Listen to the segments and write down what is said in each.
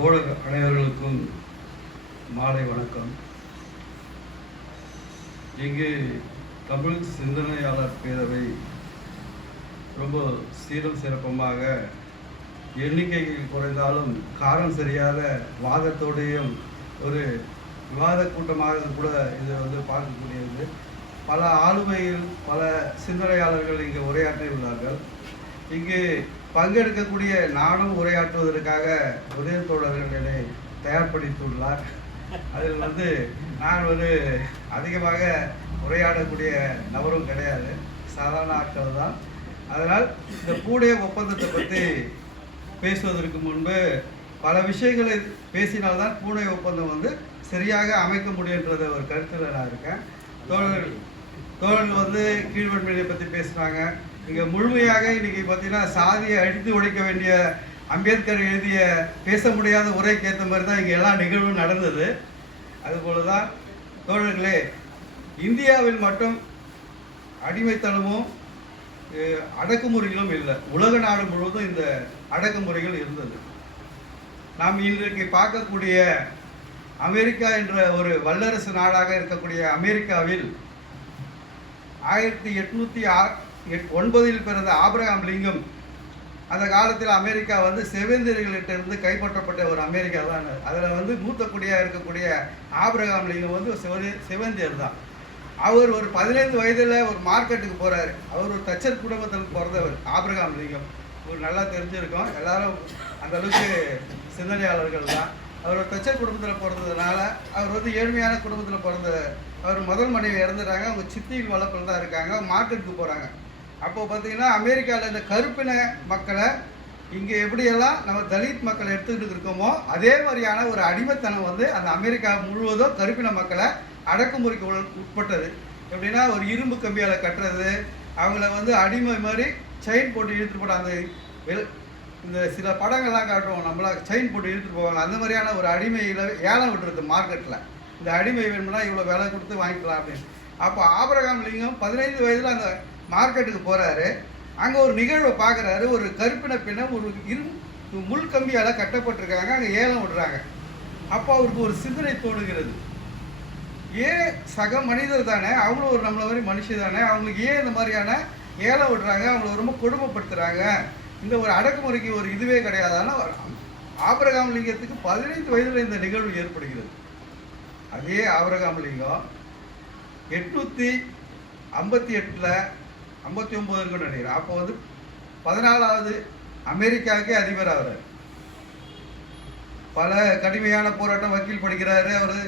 தோழர் அனைவர்களுக்கும் மாலை வணக்கம். இங்கு தமிழ் சிந்தனையாளர் பேரவை ரொம்ப சீரும் சிறப்பமாக எண்ணிக்கைகள் குறைந்தாலும் காரம் சரியாத வாதத்தோடையும் ஒரு விவாத கூட்டமாக கூட இது பார்க்கக்கூடியது. பல ஆளுமையில் பல சிந்தனையாளர்கள் இங்கு உரையாற்றியுள்ளார்கள். இங்கு பங்கெடுக்கக்கூடிய நானும் உரையாற்றுவதற்காக உதய தோழர்களை தயார்படுத்தியுள்ளார். அதில் நான் அதிகமாக உரையாடக்கூடிய நபரும் கிடையாது, சாதாரண ஆட்கள் தான். அதனால் இந்த பூடைய ஒப்பந்தத்தை பற்றி பேசுவதற்கு முன்பு பல விஷயங்களை பேசினால்தான் பூனை ஒப்பந்தம் சரியாக அமைக்க முடியுன்றத ஒரு கருத்தில் நான் இருக்கேன். தோழர்கள் கீழ்வன்மையை பற்றி பேசுகிறாங்க. இங்கே முழுமையாக இன்றைக்கி பார்த்தீங்கன்னா சாதியை அடித்து உடைக்க வேண்டிய அம்பேத்கர் எழுதிய பேச முடியாத உரைக்கு ஏற்ற மாதிரி தான் இங்கே எல்லா நிகழ்வும் நடந்தது. அதுபோல தான் தோழர்களே, இந்தியாவில் மட்டும் அடிமைத்தனமும் அடக்குமுறைகளும் இல்லை, உலக நாடு முழுவதும் இந்த அடக்குமுறைகள் இருந்தது. நாம் இன்றைக்கு பார்க்கக்கூடிய அமெரிக்கா என்ற ஒரு வல்லரசு நாடாக இருக்கக்கூடிய அமெரிக்காவில் 1809 பிறந்த ஆபிரகாம் லிங்கம், அந்த காலத்தில் அமெரிக்கா செவேந்தியர்களிட்டிருந்து கைப்பற்றப்பட்ட ஒரு அமெரிக்கா தான். அதில் மூத்த குடியாக இருக்கக்கூடிய ஆபிரகாம் லிங்கம் செவேந்தியர் தான். அவர் ஒரு 15 வயதில் ஒரு மார்க்கெட்டுக்கு போகிறாரு. அவர் ஒரு தச்சர் குடும்பத்தில் பிறந்தவர் ஆபிரகாம் லிங்கம். ஒரு நல்லா தெரிஞ்சிருக்கோம், எல்லாரும் அந்த அளவுக்கு சிந்தனையாளர்கள் தான். அவர் ஒரு தச்சர் குடும்பத்தில் பிறந்ததுனால அவர் ஏழ்மையான குடும்பத்தில் பிறந்த அவர் முதல் மனைவி இறந்துட்டாங்க. அவங்க சித்தியில் வளர்ப்பில் தான் இருக்காங்க. மார்க்கெட்டுக்கு போகிறாங்க. அப்போது பார்த்தீங்கன்னா அமெரிக்காவில் இந்த கருப்பின மக்களை இங்கே எப்படியெல்லாம் நம்ம தலித் மக்களை எடுத்துக்கிட்டு இருக்கோமோ அதே மாதிரியான ஒரு அடிமைத்தனம் அந்த அமெரிக்கா முழுவதும் கருப்பின மக்களை அடக்குமுறைக்கு உட்பட்டது. எப்படின்னா ஒரு இரும்பு கம்பியால் கட்டுறது, அவங்கள அடிமை மாதிரி செயின் போட்டு இழுத்துட்டு போட, அந்த இந்த சில படங்கள்லாம் காட்டுவோம், நம்மளா செயின் போட்டு இழுத்துட்டு போவாங்க. அந்த மாதிரியான ஒரு அடிமையில் ஏலம் விட்டுருது மார்க்கெட்டில். இந்த அடிமை வேணும்னா இவ்வளோ விலை கொடுத்து வாங்கிக்கலாம் அப்படின்னு. அப்போ ஆபிரகாம் லிங்கம் 15 வயதில் அந்த மார்க்கெட்டுக்கு போகிறாரு. அங்கே ஒரு நிகழ்வை பார்க்குறாரு. ஒரு கருப்பின பின்னம் ஒரு முள் கம்பியால் கட்டப்பட்டிருக்காங்க, அங்கே ஏலம் விடுறாங்க. அப்போ அவருக்கு ஒரு சிந்தனை தோணுகிறது, ஏன் சக மனிதர் தானே, அவங்களும் ஒரு நம்மளை மாதிரி மனுஷன் தானே, அவங்களுக்கு ஏன் இந்த மாதிரியான ஏலம் விடுறாங்க, அவங்கள ரொம்ப கொடுமைப்படுத்துகிறாங்க, இந்த ஒரு அடக்குமுறைக்கு ஒரு இதுவே கிடையாதான. ஆபிரகாம் லிங்கத்துக்கு 15 வயதில் இந்த நிகழ்வு ஏற்படுகிறது. அதே ஆபிரகாம் லிங்கம் 858 59 இருக்குன்னு நினைக்கிறேன். அப்போ 14வது அமெரிக்காவுக்கே அதிபர் ஆகிறார். பல கடுமையான போராட்டம், வக்கீல் படிக்கிறாரு, அவர்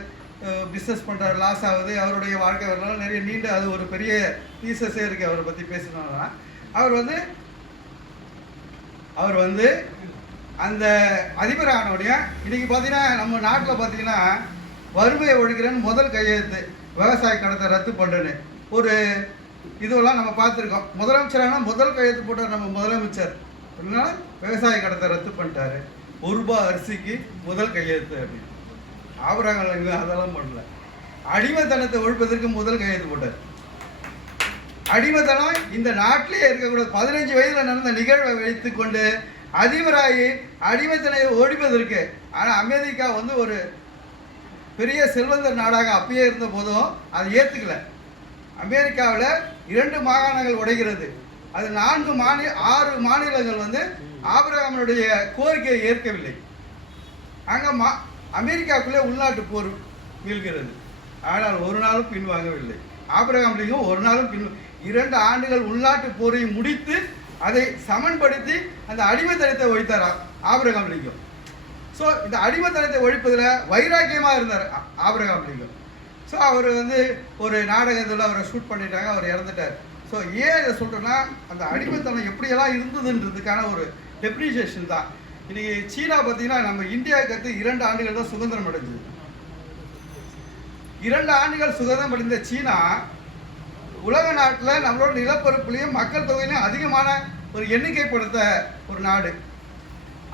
பிஸ்னஸ் பண்ணுறாரு, லாஸ் ஆகுது. அவருடைய வாழ்க்கை வரலாறு நிறைய நீண்ட, அது ஒரு பெரிய தீசஸே இருக்குது. அவரை பற்றி பேசணும்னா அவர் அந்த அதிபர் ஆனவுடைய இன்றைக்கி பார்த்தீங்கன்னா நம்ம நாட்டில் பார்த்தீங்கன்னா வறுமையை ஒழிக்கிறேன்னு முதல் கையெழுத்து, விவசாய கடத்தை ரத்து பண்ணுறேன்னு ஒரு இதுவெல்லாம் நம்ம பார்த்துருக்கோம். முதலமைச்சரான முதல் கையெழுத்து போட்டார் நம்ம முதலமைச்சர். அதனால விவசாய கடத்தை ரத்து பண்ணிட்டாரு. ₹1 அரிசிக்கு முதல் கையெழுத்து அப்படின்னு. ஆபரகங்கள் அதெல்லாம் பண்ணல. அடிமைத்தனத்தை ஒழிப்பதற்கு முதல் கையெழுத்து போட்டார். அடிமைத்தனம் இந்த நாட்டிலே இருக்கக்கூடாது. 15 வயதில் நடந்த நிகழ்வை வைத்துக்கொண்டு அதிபராகி அடிமைத்தனத்தை ஒழிப்பதற்கு. ஆனால் அமெரிக்கா ஒரு பெரிய செல்வந்தர் நாடாக அப்பயே இருந்த போதும் அதை ஏற்றுக்கல. அமெரிக்காவில் 2 மாகாணங்கள் உடைகிறது. அது 6 மாநிலங்கள் ஆபிரகாமுடைய கோரிக்கையை ஏற்கவில்லை. அங்கே அமெரிக்காவுக்குள்ளே உள்நாட்டு போர் வீழ்கிறது. ஆனால் ஒரு நாளும் பின்வாங்கவில்லை. ஆபிரகாம் லிங்கம் ஒரு நாளும் 2 ஆண்டுகள் உள்நாட்டு போரை முடித்து அதை சமன்படுத்தி அந்த அடிமைத்தனத்தை ஒழித்தார் ஆபிரகாம் லிங்கம். ஸோ இந்த அடிமைத்தனத்தை ஒழிப்பதில் வைராக்கியமாக இருந்தார் ஆபிரகாம் லிங்கம். ஸோ அவர் ஒரு நாடகத்தில் அவரை ஷூட் பண்ணிட்டாங்க, அவர் இறந்துட்டார். ஸோ ஏன் இதை சொல்கிறேன்னா, அந்த அடிமைத்தனம் எப்படியெல்லாம் இருந்ததுன்றதுக்கான ஒரு டெப்ரிசியேஷன் தான். இன்றைக்கி சீனா பார்த்தீங்கன்னா நம்ம இந்தியாவுக்கு அடுத்து 2 ஆண்டுகள் தான் சுதந்திரம் அடைஞ்சது. 2 ஆண்டுகள் சுதந்திரம் அடைந்த சீனா உலக நாட்டில் நம்மளோட நிலப்பரப்புலையும் மக்கள் தொகையிலையும் அதிகமான ஒரு எண்ணிக்கைப்படுத்த ஒரு நாடு.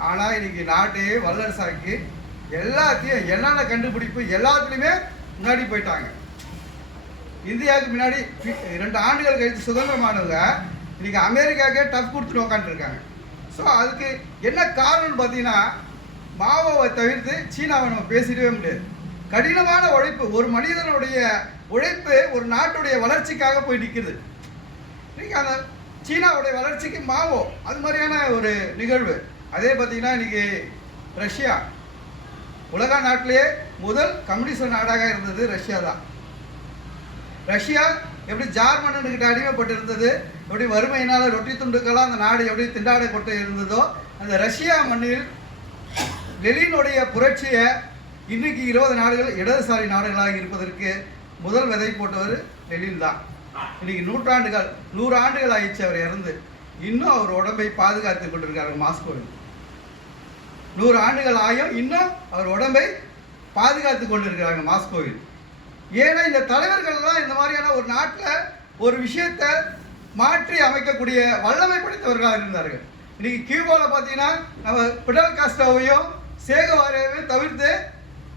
ஆனால் இன்றைக்கி நாட்டையே வல்லரசாக்கி எல்லாத்தையும் என்னென்ன கண்டுபிடிப்பு எல்லாத்துலேயுமே முன்னாடி போயிட்டாங்க. இந்தியாவுக்கு முன்னாடி 2 ஆண்டுகள் கழித்து சுதந்திரமானவங்க இன்றைக்கி அமெரிக்காவுக்கே டஃப் கொடுத்துட்டு உட்காந்துருக்காங்க. ஸோ அதுக்கு என்ன காரணம்னு பார்த்தீங்கன்னா, மாவோவை தவிர்த்து சீனாவை நம்ம பேசிடவே முடியாது. கடினமான உழைப்பு, ஒரு மனிதனுடைய உழைப்பு ஒரு நாட்டுடைய வளர்ச்சிக்காக போய் நிற்குது. இன்னைக்கு அந்த சீனாவுடைய வளர்ச்சிக்கு மாவோ அது மாதிரியான ஒரு நிகழ்வு. அதே பார்த்தீங்கன்னா இன்னைக்கு ரஷ்யா உலக நாட்டிலேயே முதல் கம்யூனிஸ்ட் நாடாக இருந்தது ரஷ்யா தான். ரஷ்யா எப்படி ஜார்மன்கிட்ட அடிமைப்பட்டு இருந்தது, எப்படி வறுமையினால் ரொட்டி துண்டுக்கெல்லாம் அந்த நாடு எப்படி திண்டாடப்பட்டு இருந்ததோ, அந்த ரஷ்யா மண்ணில் லெனினுடைய புரட்சியை இன்னைக்கு 20 நாடுகள் இடதுசாரி நாடுகளாக இருப்பதற்கு முதல் விதை போட்டவர் லெனின் தான். இன்னைக்கு 100 ஆண்டுகள் ஆயிடுச்சு அவர் இறந்து. இன்னும் அவர் உடம்பை பாதுகாத்து கொண்டிருக்காரு மாஸ்கோவில். 100 ஆண்டுகள் ஆயும் இன்னும் அவர் உடம்பை பாதுகாத்து கொண்டிருக்கிறாங்க மாஸ்கோவில். ஏன்னா இந்த தலைவர்கள்லாம் இந்த மாதிரியான ஒரு நாட்டில் ஒரு விஷயத்தை மாற்றி அமைக்கக்கூடிய வல்லமை படைத்தவர்களாக இருந்தார்கள். இன்னைக்கு கியூபாவில் பார்த்தீங்கன்னா நம்ம பிடல் காஸ்ட்ரோவையும் சேகவாரையும் தவிர்த்து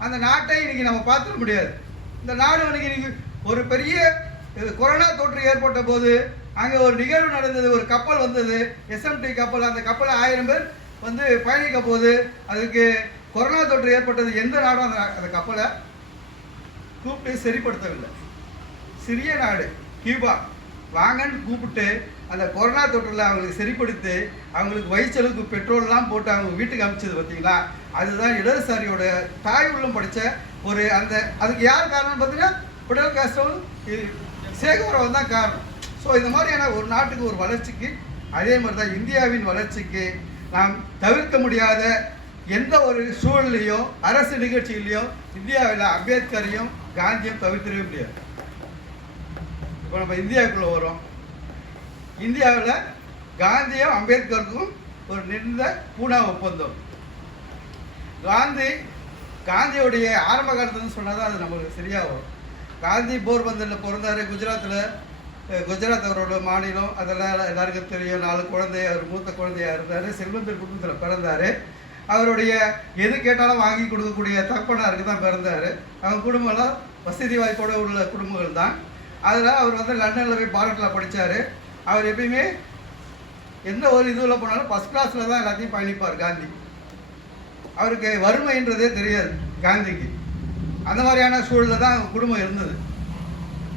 அந்த நாட்டை இன்னைக்கு நம்ம பார்த்துட முடியாது. இந்த நாடு இன்னைக்கு ஒரு பெரிய கொரோனா தொற்று ஏற்பட்ட போது அங்கே ஒரு நிகழ்வு நடந்தது, ஒரு கப்பல் வந்தது, SMT கப்பல். அந்த கப்பலை 1000 பேர் வந்து பயணிக்க போது அதுக்கு கொரோனா தொற்று ஏற்பட்டது. எந்த நாடும் அந்த கப்பலை கூப்பிட்டு சரிப்படுத்தவில்லை. சிறிய நாடு கியூபா வாங்கன்னு கூப்பிட்டு அந்த கொரோனா தொற்றில் அவங்களுக்கு சரிப்படுத்தி அவங்களுக்கு வயிற்றளவுக்கு பெட்ரோல்லாம் போட்டு அவங்க வீட்டுக்கு அனுப்பிச்சது பார்த்தீங்களா? அதுதான் இடதுசாரியோட தாய் உள்ளம் படித்த ஒரு அந்த அதுக்கு யார் காரணம் பார்த்தீங்கன்னா பிடல் காஸ்ட்ரோ சேகவரம் தான் காரணம். ஸோ இந்த மாதிரியான ஒரு நாட்டுக்கு ஒரு வளர்ச்சிக்கு அதே மாதிரி தான் இந்தியாவின் வளர்ச்சிக்கு நாம் தவிர்க்க முடியாத எந்த ஒரு சூழலையோ அரசு நிகழ்ச்சியிலையோ இந்தியாவில் அம்பேத்கரையும் காந்தியும் தவிர்த்திடவே முடியாது. இப்போ நம்ம இந்தியாவுக்குள்ளே வரோம். இந்தியாவில் காந்தியும் அம்பேத்கருக்கும் ஒரு நின்ற பூனா ஒப்பந்தம். காந்தியோடைய ஆரம்ப காலத்துன்னு சொன்னால் தான் அது நம்மளுக்கு சரியாக வரும். காந்தி போர்பந்தரில் பிறந்தார். குஜராத் அவரோட மாநிலம், அதெல்லாம் எல்லாருக்கும் தெரியும். 4 குழந்தை, அவர் மூத்த குழந்தையாக இருந்தார். செல்வந்தர் குடும்பத்தில் பிறந்தார். அவருடைய எது கேட்டாலும் வாங்கி கொடுக்கக்கூடிய தகப்பனாருக்கு தான் பிறந்தார். அவங்க குடும்பம்லாம் வசதி வாய்ப்போடு உள்ள குடும்பங்கள் தான். அதில் அவர் வந்து லண்டனில் போய் பாரட்டில் படித்தார். அவர் எப்பயுமே எந்த ஒரு இதுவில் போனாலும் ஃபஸ்ட் கிளாஸில் தான் எல்லாத்தையும் பயணிப்பார் காந்தி. அவருக்கு வறுமைன்றதே தெரியாது காந்திக்கு. அந்த மாதிரியான சூழலில் தான் அவங்க குடும்பம் இருந்தது.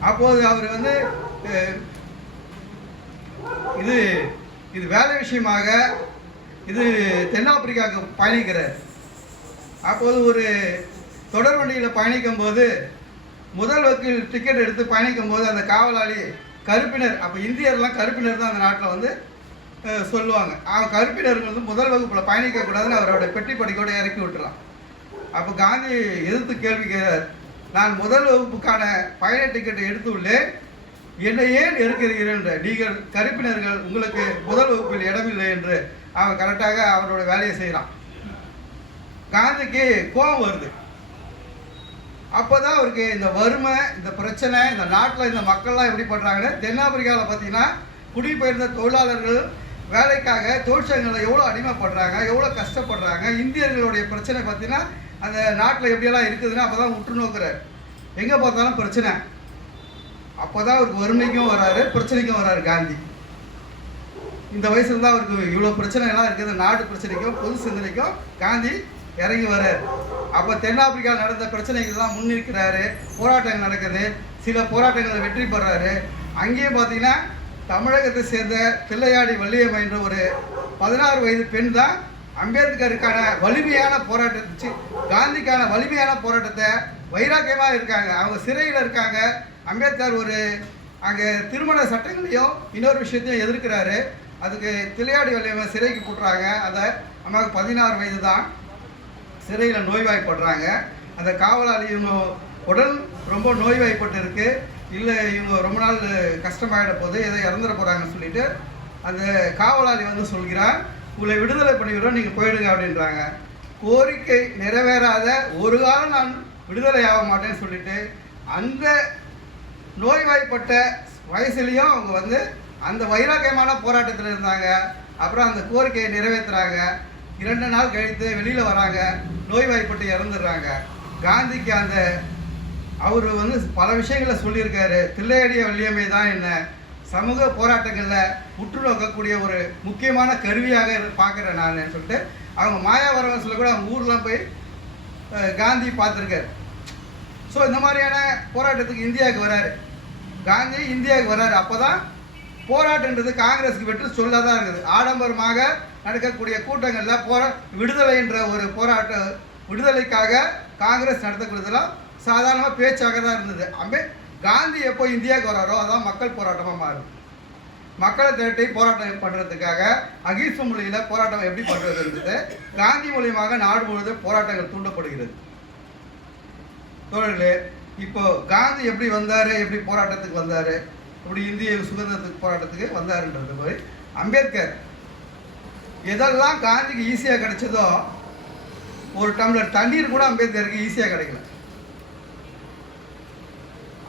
அப்போது அவர் வந்து இது வேலை விஷயமாக தென்னாப்பிரிக்காவுக்கு பயணிக்கிறார். அப்போது ஒரு தொடர் வண்டியில் பயணிக்கும் போது முதல் வக்கீல் டிக்கெட் எடுத்து பயணிக்கும் போது அந்த காவலாளி கருப்பினர், அப்போ இந்தியர்லாம் கருப்பினர் தான் அந்த நாட்டில் வந்து சொல்லுவாங்க. அவங்க கருப்பினர்கள் வந்து முதல் வகுப்பில் பயணிக்கக்கூடாதுன்னு அவரோட பெட்டி படிக்கோடு இறக்கி விட்டுறான். அப்போ காந்தி எதிர்த்து கேள்வி கேட்கிறார், நான் முதல் வகுப்புக்கான பயண டிக்கெட்டை எடுத்துள்ளேன், என்னை ஏன் இருக்கிறீர்கள் என்ற, நீங்கள் கருப்பினர்கள், உங்களுக்கு முதல் வகுப்பில் இடமில்லை என்று அவன் கரெக்டாக அவனோட வேலையை செய்கிறான். காந்திக்கு கோபம் வருது. அப்போ தான் அவருக்கு இந்த வறுமை, இந்த பிரச்சனை, இந்த நாட்டில் இந்த மக்கள்லாம் எப்படி பண்ணுறாங்கன்னு. தென்னாப்பிரிக்காவில் பார்த்தீங்கன்னா குடிபெயர்ந்த தொழிலாளர்கள் வேலைக்காக தொழிற்சங்கங்களில் எவ்வளோ அடிமைப்படுறாங்க, எவ்வளோ கஷ்டப்படுறாங்க. இந்தியர்களுடைய பிரச்சனை பார்த்தீங்கன்னா அந்த நாட்டில் எப்படியெல்லாம் இருக்குதுன்னா அப்போ தான் உற்று நோக்குறாரு. எங்கே பார்த்தாலும் பிரச்சனை. அப்போ தான் அவருக்கு வறுமைக்கும் வராரு, பிரச்சனைக்கும் வராரு காந்தி. இந்த வயசுல தான் அவருக்கு இவ்வளோ பிரச்சனைலாம் இருக்குது. நாட்டு பிரச்சனைக்கும் பொது சிந்தனைக்கும் காந்தி இறங்கி வர்றார். அப்போ தென்னாப்பிரிக்காவில் நடந்த பிரச்சனைகள்லாம் முன்னிற்கிறாரு. போராட்டங்கள் நடக்குது. சில போராட்டங்களை வெற்றி பெறாரு. அங்கேயும் பார்த்தீங்கன்னா தமிழகத்தை சேர்ந்த தில்லையாடி வள்ளியம்மை என்ற ஒரு 16 வயது பெண் தான் அம்பேத்கருக்கான வலிமையான போராட்டத்தை, காந்திக்கான வலிமையான போராட்டத்தை வைராக்கியமாக இருக்காங்க. அவங்க சிறையில் இருக்காங்க. அம்பேத்கர் ஒரு அங்கே திருமண சட்டங்களையும் இன்னொரு விஷயத்தையும் எதிர்க்கிறாரு. அதுக்கு தில்லையாடி வள்ளியம்மை சிறைக்கு போட்டுறாங்க. அதை அம்மாவுக்கு 16 வயது தான். சிறையில் நோய்வாய்ப்படுறாங்க. அந்த காவலாளி இவங்க உடல் ரொம்ப நோய்வாய்ப்பட்டு இருக்கு, இல்லை இவங்க ரொம்ப நாள் கஷ்டமாயிட போது, எதை இறந்துட போகிறாங்கன்னு சொல்லிட்டு அந்த காவலாளி வந்து சொல்கிறார், உங்களை விடுதலை பண்ணிவிடுறோம், நீங்கள் போயிடுங்க அப்படின்றாங்க. கோரிக்கை நிறைவேறாத ஒரு காலம் நான் விடுதலை ஆக மாட்டேன்னு சொல்லிட்டு அந்த நோய்வாய்ப்பட்ட வயசுலேயும் அவங்க வந்து அந்த வைராக்கியமான போராட்டத்தில் இருந்தாங்க. அப்புறம் அந்த கோரிக்கையை நிறைவேற்றுறாங்க. 2 நாள் கழித்து வெளியில் வராங்க, நோய்வாய்ப்பட்டு இறந்துடுறாங்க. காந்திக்கு அந்த அவர் வந்து பல விஷயங்களை சொல்லியிருக்காரு. தில்லையாடி வள்ளியம்மை தான் என்ன சமூக போராட்டங்களில் உற்று நோக்கக்கூடிய ஒரு முக்கியமான கருவியாக பார்க்குறேன் நான் சொல்லிட்டு அவங்க மாயாவரவசில் கூட அவங்க ஊர்லாம் போய் காந்தி பார்த்துருக்காரு. ஸோ இந்த மாதிரியான போராட்டத்துக்கு இந்தியாவுக்கு வராரு, காந்தி இந்தியாவுக்கு வராரு. அப்போ தான் போராட்டன்றது காங்கிரஸுக்கு வெற்றி சொல்ல தான் இருக்குது. ஆடம்பரமாக நடக்கக்கூடிய கூட்டங்களில் விடுதலை என்ற ஒரு விடுதலைக்காக காங்கிரஸ் நடத்தக்கூடியதெல்லாம் சாதாரணமாக பேச்சாக தான் இருந்தது. காந்தி எப்போ இந்தியாவுக்கு வராரோ அதான் மக்கள் போராட்டமாக மாறும். மக்களை திரட்டி போராட்டம் பண்ணுறதுக்காக அகிம்சை மொழியில் போராட்டம் எப்படி பண்ணுறதுன்றது காந்தி மூலியமாக நாடு முழுவதும் போராட்டங்கள் தூண்டப்படுகிறது. தோழர்களே, இப்போ காந்தி எப்படி வந்தார், எப்படி போராட்டத்துக்கு வந்தார், எப்படி இந்திய சுதந்திரத்துக்கு போராட்டத்துக்கு வந்தாருன்றது போய் அம்பேத்கர் எதெல்லாம் காந்திக்கு ஈஸியாக கிடைச்சதோ ஒரு டம்ளர் தண்ணீர் கூட அம்பேத்கருக்கு ஈஸியாக கிடைக்கல.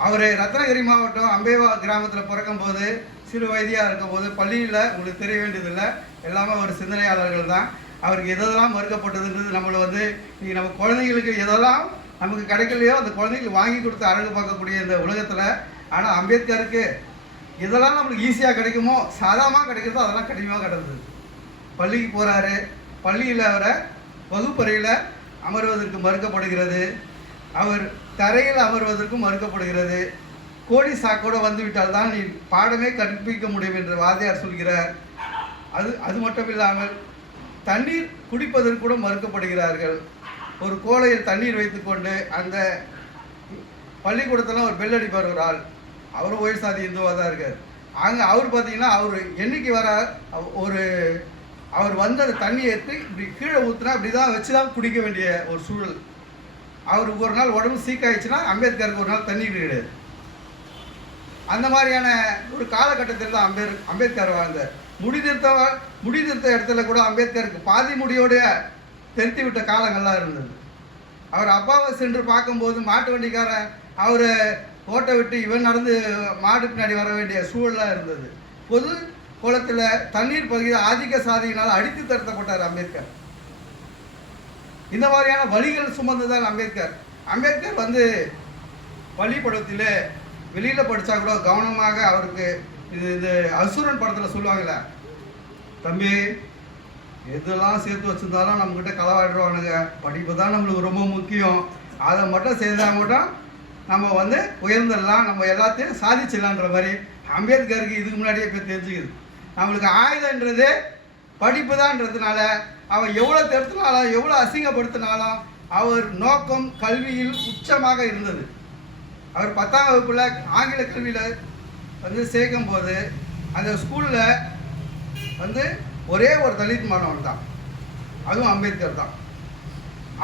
அவர் ரத்னகிரி மாவட்டம் அம்பேவா கிராமத்தில் பிறக்கும் போது சிறு வயதியாக இருக்கும் போது பள்ளியில் உங்களுக்கு தெரிய வேண்டியதில்லை, எல்லாமே ஒரு சிந்தனையாளர்கள் தான். அவருக்கு எதெல்லாம் மறுக்கப்பட்டதுன்றது நம்மளை நீங்கள் நம்ம குழந்தைங்களுக்கு எதெல்லாம் நமக்கு கிடைக்கலையோ அந்த குழந்தைங்களுக்கு வாங்கி கொடுத்து அழகு பார்க்கக்கூடிய இந்த உலகத்தில், ஆனால் அம்பேத்கருக்கு இதெல்லாம் நம்மளுக்கு ஈஸியாக கிடைக்குமோ சாதாரணமாக கிடைக்கிறதோ அதெல்லாம் கடினமாக கிடந்தது. பள்ளிக்கு போகிறாரு, பள்ளியில் அவரை வகுப்பறையில் அமர்வதற்கு மறுக்கப்படுகிறது, அவர் தரையில் அமர்வதற்கும் மறுக்கப்படுகிறது. கோடி சாக்கோடு வந்துவிட்டால் தான் நீ பாடமே கற்பிக்க முடியும் என்று வாத்தியார் சொல்கிறார். அது மட்டும் இல்லாமல் தண்ணீர் குடிப்பதற்கு கூட மறுக்கப்படுகிறார்கள். ஒரு கோலையில் தண்ணீர் வைத்துக்கொண்டு அந்த பள்ளிக்கூடத்தில் ஒரு பெல் அடிப்பார் ஒரு ஆள், அவரும் உயர் சாதி இந்துவாக தான் இருக்கார். அங்கே அவர் பார்த்தீங்கன்னா அவர் என்னைக்கு வர அவர் வந்து அந்த தண்ணியை எடுத்து இப்படி கீழே ஊற்றுனா அப்படி தான் வச்சு தான் குடிக்க வேண்டிய ஒரு சூழல். அவருக்கு ஒரு நாள் உடம்பு சீக்காயிடுச்சுன்னா அம்பேத்கருக்கு ஒரு நாள் தண்ணி கிடையாது. அந்த மாதிரியான ஒரு காலகட்டத்தில் தான் அம்பேத்கர் வாழ்ந்தார். முடிதிருத்த இடத்துல கூட அம்பேத்கருக்கு பாதி முடியோடைய தெரித்து விட்ட காலங்கள்லாம் இருந்தது. அவர் அப்பாவை சென்று பார்க்கும்போது மாட்டு வண்டிக்காரன் அவரை ஓட்ட விட்டு இவன் நடந்து மாடு பின்னாடி வர வேண்டிய சூழலாக இருந்தது. பொது குளத்தில் தண்ணீர் பகுதியில் ஆதிக்க சாதியினால் அடித்து தடுத்தப்பட்டார் அம்பேத்கர். இந்த மாதிரியான வழிகள் சுமந்து தான் அம்பேத்கர் பள்ளிக்கூடத்தில் வெளியில் படித்தா கூட கவனமாக அவருக்கு இது அசுரன் படத்தில் சொல்லுவாங்கள்ல, தம்பி எதெல்லாம் சேர்த்து வச்சுருந்தாலும் நம்மக்கிட்ட களவாடுவானுங்க, படிப்பு தான் நம்மளுக்கு ரொம்ப முக்கியம், அதை மட்டும் செய்தால் மட்டும் நம்ம உயர்ந்துடலாம், நம்ம எல்லாத்தையும் சாதிச்சிடலான்ற மாதிரி அம்பேத்கருக்கு இதுக்கு முன்னாடியே இப்போ தெரிஞ்சுக்குது. நம்மளுக்கு ஆயுதன்றது படிப்பு தான்றதுனால அவன் எவ்வளோ தடுத்தினாலும் எவ்வளோ அசிங்கப்படுத்தினாலும் அவர் நோக்கம் கல்வியில் உச்சமாக இருந்தது. அவர் 10ஆம் வகுப்பில் ஆங்கில கல்வியில் சேர்க்கும் போது அந்த ஸ்கூலில் ஒரே ஒரு தலித் மாணவன் தான், அதுவும் அம்பேத்கர் தான்.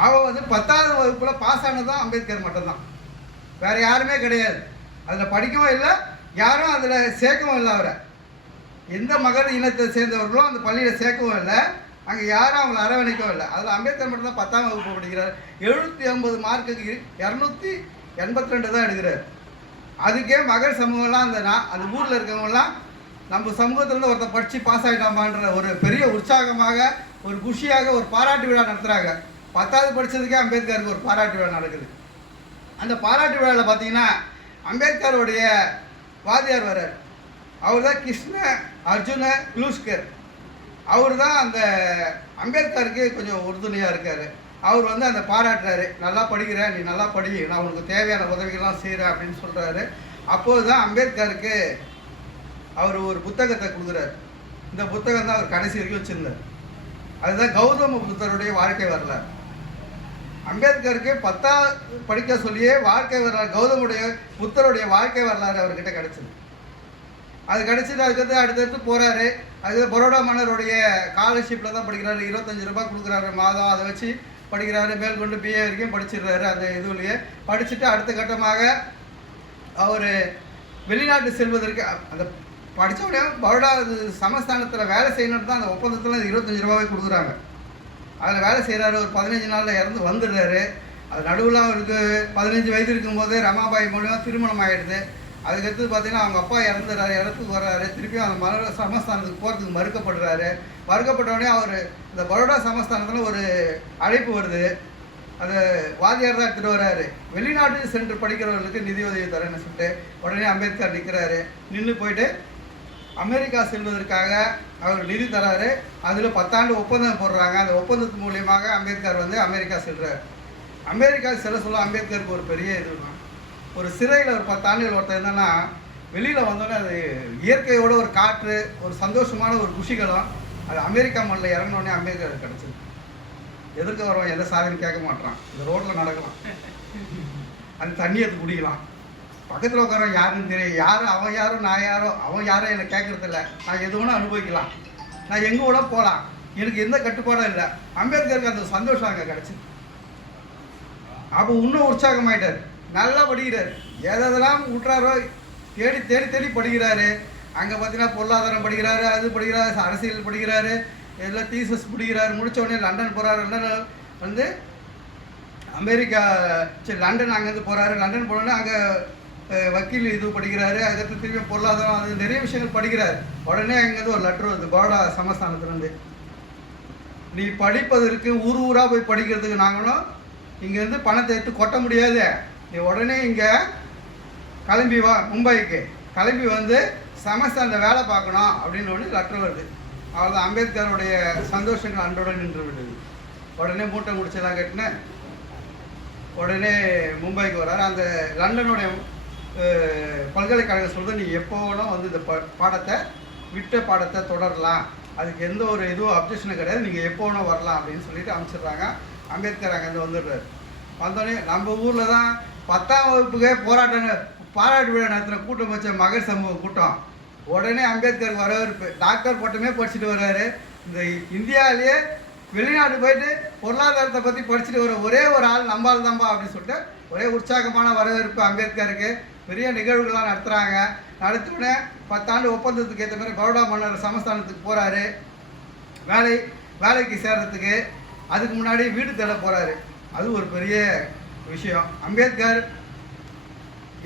அவன் 10ஆவது வகுப்பில் பாஸ் ஆனது தான் அம்பேத்கர் மட்டும்தான், வேறு யாருமே கிடையாது. அதில் படிக்கவும் இல்லை, யாரும் அதில் சேர்க்கவும் இல்லை. அவரை எந்த மகர் இனத்தை சேர்ந்தவர்களோ அந்த பள்ளியில் சேர்க்கவும் இல்லை, அங்கே யாரும் அவங்களை அரவணைக்கவும் இல்லை. அதில் அம்பேத்கர் மட்டும்தான் 10ஆம் வகுப்பு படிக்கிறார். 750 மார்க்குக்கு 282 தான் எடுக்கிறார். அதுக்கே மகள் சமூகம்லாம் அந்த ஊரில் இருக்கவங்கலாம் நம்ம சமூகத்திலேருந்து ஒருத்தர் படித்து பாஸ் ஆகிட்டாமான்ற ஒரு பெரிய உற்சாகமாக ஒரு குஷியாக ஒரு பாராட்டு விழா நடத்துகிறாங்க. 10ஆவது படித்ததுக்கே அம்பேத்கருக்கு ஒரு பாராட்டு விழா நடக்குது. அந்த பாராட்டு விழாவில் பார்த்தீங்கன்னா அம்பேத்கருடைய வாத்தியார் வர்றார். அவர் தான் கிருஷ்ண அர்ஜுன க்ளூஸ்கர். அவர் தான் அந்த அம்பேத்கருக்கு கொஞ்சம் உறுதுணையாக இருக்கார். அவர் அந்த பாராட்டுறாரு, நல்லா படிக்கிற, நீ நல்லா படி, நான் உனக்கு தேவையான உதவிகள்லாம் செய்கிறேன் அப்படின்னு சொல்கிறாரு. அப்போது தான் அம்பேத்கருக்கு அவர் ஒரு புத்தகத்தை கொடுக்குறாரு. இந்த புத்தகம் தான் அவர் கடைசி வரைக்கும் வச்சுருந்தார். அதுதான் கௌதம புத்தருடைய வாழ்க்கை வரலாறு. அம்பேத்கருக்கு 10ஆவது படிக்க சொல்லியே வாழ்க்கை வரலாறு, கௌதமுடைய புத்தருடைய வாழ்க்கை வரலாறு அவர்கிட்ட கிடச்சிது. அது கிடச்சிட்டு அடுத்தடுத்து போகிறாரு. அது பரோடா மன்னருடைய ஸ்காலர்ஷிப்பில் தான் படிக்கிறாரு. 25 ரூபாய் கொடுக்குறாரு மாதம், அதை வச்சு படிக்கிறாரு. மேற்கொண்டு பிஏ வரைக்கும் படிச்சிடுறாரு. அந்த இதுலேயே படிச்சுட்டு அடுத்த கட்டமாக அவர் வெளிநாட்டு செல்வதற்கு அந்த படித்த உடனே பரோடா சமஸ்தானத்தில் வேலை செய்யணுன்னு தான் அந்த ஒப்பந்தத்தில் 25 ரூபாய் கொடுக்குறாங்க. அதில் வேலை செய்கிறாரு. ஒரு 15 நாளில் இறந்து வந்துடுறாரு. அது நடுவில் அவருக்கு 15 வயது இருக்கும்போது ரமாபாய் மூலியமாக திருமணம் ஆகிடுது. அதுக்கடுத்து பார்த்தீங்கன்னா அவங்க அப்பா இடத்துக்கு வர்றாரு. திருப்பியும் அந்த சமஸ்தானத்துக்கு போகிறதுக்கு மறுக்கப்பட்டவுடனே அவர் இந்த பரோடா சமஸ்தானத்தில் ஒரு அழைப்பு வருது. அது வாத்தியார் தான் எடுத்துகிட்டு வர்றாரு. வெளிநாட்டுக்கு சென்று படிக்கிறவர்களுக்கு நிதி உதவி தரேன்னு சொல்லிட்டு உடனே அம்பேத்கர் நிற்கிறாரு. நின்று போயிட்டு அமெரிக்கா செல்வதற்காக அவர் நிதி தராரு. அதில் 10 ஆண்டு ஒப்பந்தம் போடுறாங்க. அந்த ஒப்பந்தத்து மூலியமாக அம்பேத்கர் வந்து அமெரிக்கா செல்கிறார். அமெரிக்கா செல்ல சொல்ல அம்பேத்கருக்கு ஒரு பெரிய இது தான். ஒரு சிறையில் ஒரு 10 ஆண்டுகள் ஒருத்தர் என்னன்னா வெளியில் வந்தோடனே அது இயற்கையோட ஒரு காற்று, ஒரு சந்தோஷமான ஒரு குஷிகளும் அது அமெரிக்கா மண்ணில் இறங்கினோடனே அம்பேத்கர் கிடச்சிது. எதிர்க்க வரவன் எந்த சாதனையும் கேட்க மாட்டான். இந்த ரோட்டில் நடக்கலாம், அந்த தண்ணி எடுத்து குடிக்கலாம், பக்கத்தில் உட்காரவன் யாருன்னு தெரியும், யாரும் அவன் யாரோ நான் யாரோ அவன் யாரோ என்னை கேட்குறதில்ல, நான் எது வேணால் அனுபவிக்கலாம், நான் எங்கே வேணால் போகலாம், எனக்கு எந்த கட்டுப்பாடும் இல்லை. அம்பேத்கருக்கு அந்த சந்தோஷம் அங்கே கிடச்சி அப்போ இன்னும் உற்சாகமாயிட்டார். நல்லா படிக்கிறார், எதெல்லாம் விட்டுறாரோ தேடி தேடி தேடி படிக்கிறாரு. அங்கே பார்த்தீங்கன்னா பொருளாதாரம் படிக்கிறாரு, அது படிக்கிறாரு, அரசியல் படிக்கிறாரு, எல்லாம் தீசஸ் படிக்கிறாரு. முடித்த உடனே லண்டன் போகிறாரு. லண்டன் வந்து அமெரிக்கா சரி லண்டன் அங்கேருந்து போகிறாரு. லண்டன் போனோடனே அங்கே வக்கீல் இது படிக்கிறாரு. அதுக்கடுத்து திரும்பி பொருளாதாரம் அது நிறைய விஷயங்கள் படிக்கிறார். உடனே அங்கேருந்து ஒரு லெட்டர் வருது பரோடா சமஸ்தானத்துலேருந்து, நீ படிப்பதற்கு ஊர் ஊராக போய் படிக்கிறதுக்கு நாங்களும் இங்கேருந்து பணத்தை எடுத்து கொட்ட முடியாது, நீ உடனே இங்கே கிளம்பி வா, மும்பைக்கு கிளம்பி வந்து சமஸ்தானில் வேலை பார்க்கணும் அப்படின்னு ஒன்று லெட்டர் வருது. அவ்வளோதான், அம்பேத்கருடைய சந்தோஷங்கள் அன்றோடு நின்று விடுது. உடனே மூட்டை முடிச்செல்லாம் கட்டினேன். உடனே மும்பைக்கு வர்றாரு. அந்த லண்டனுடைய பல்கலைக்கழகம் சொல்கிறது, நீ எப்போ வேணும் வந்து இந்த பாடத்தை விட்ட பாடத்தை தொடரலாம், அதுக்கு எந்த ஒரு இதுவும் அப்ஜெக்ஷனும் கிடையாது, நீங்கள் எப்போ வேணும் வரலாம் அப்படின்னு சொல்லிட்டு அனுப்பிச்சிடுறாங்க. அம்பேத்கர் அங்கேருந்து வந்துடுறாரு. வந்தோடனே நம்ம ஊரில் தான் 10ஆம் வகுப்புக்கே பாராட்டு விழா நடத்துகிற கூட்டம் வச்ச மகர் சமூக கூட்டம். உடனே அம்பேத்கர் வரவேற்பு, டாக்டர் பட்டமே படிச்சுட்டு வர்றாரு. இந்த இந்தியாவிலேயே வெளிநாட்டு போயிட்டு பொருளாதாரத்தை பற்றி படிச்சுட்டு வர ஒரே ஒரு ஆள் நம்பால் தான்பா அப்படின்னு சொல்லிட்டு ஒரே உற்சாகமான வரவேற்பு அம்பேத்கருக்கு. பெரிய நிகழ்வுகள்லாம் நடத்துகிறாங்க. நடத்தினே 10 ஆண்டு ஒப்பந்தத்துக்கு ஏற்ற மாதிரி பரோடா மன்னர் சமஸ்தானத்துக்கு போகிறாரு வேலைக்கு சேர்றதுக்கு. அதுக்கு முன்னாடி வீடு தேட போகிறாரு. அது ஒரு பெரிய விஷயம். அம்பேத்கர்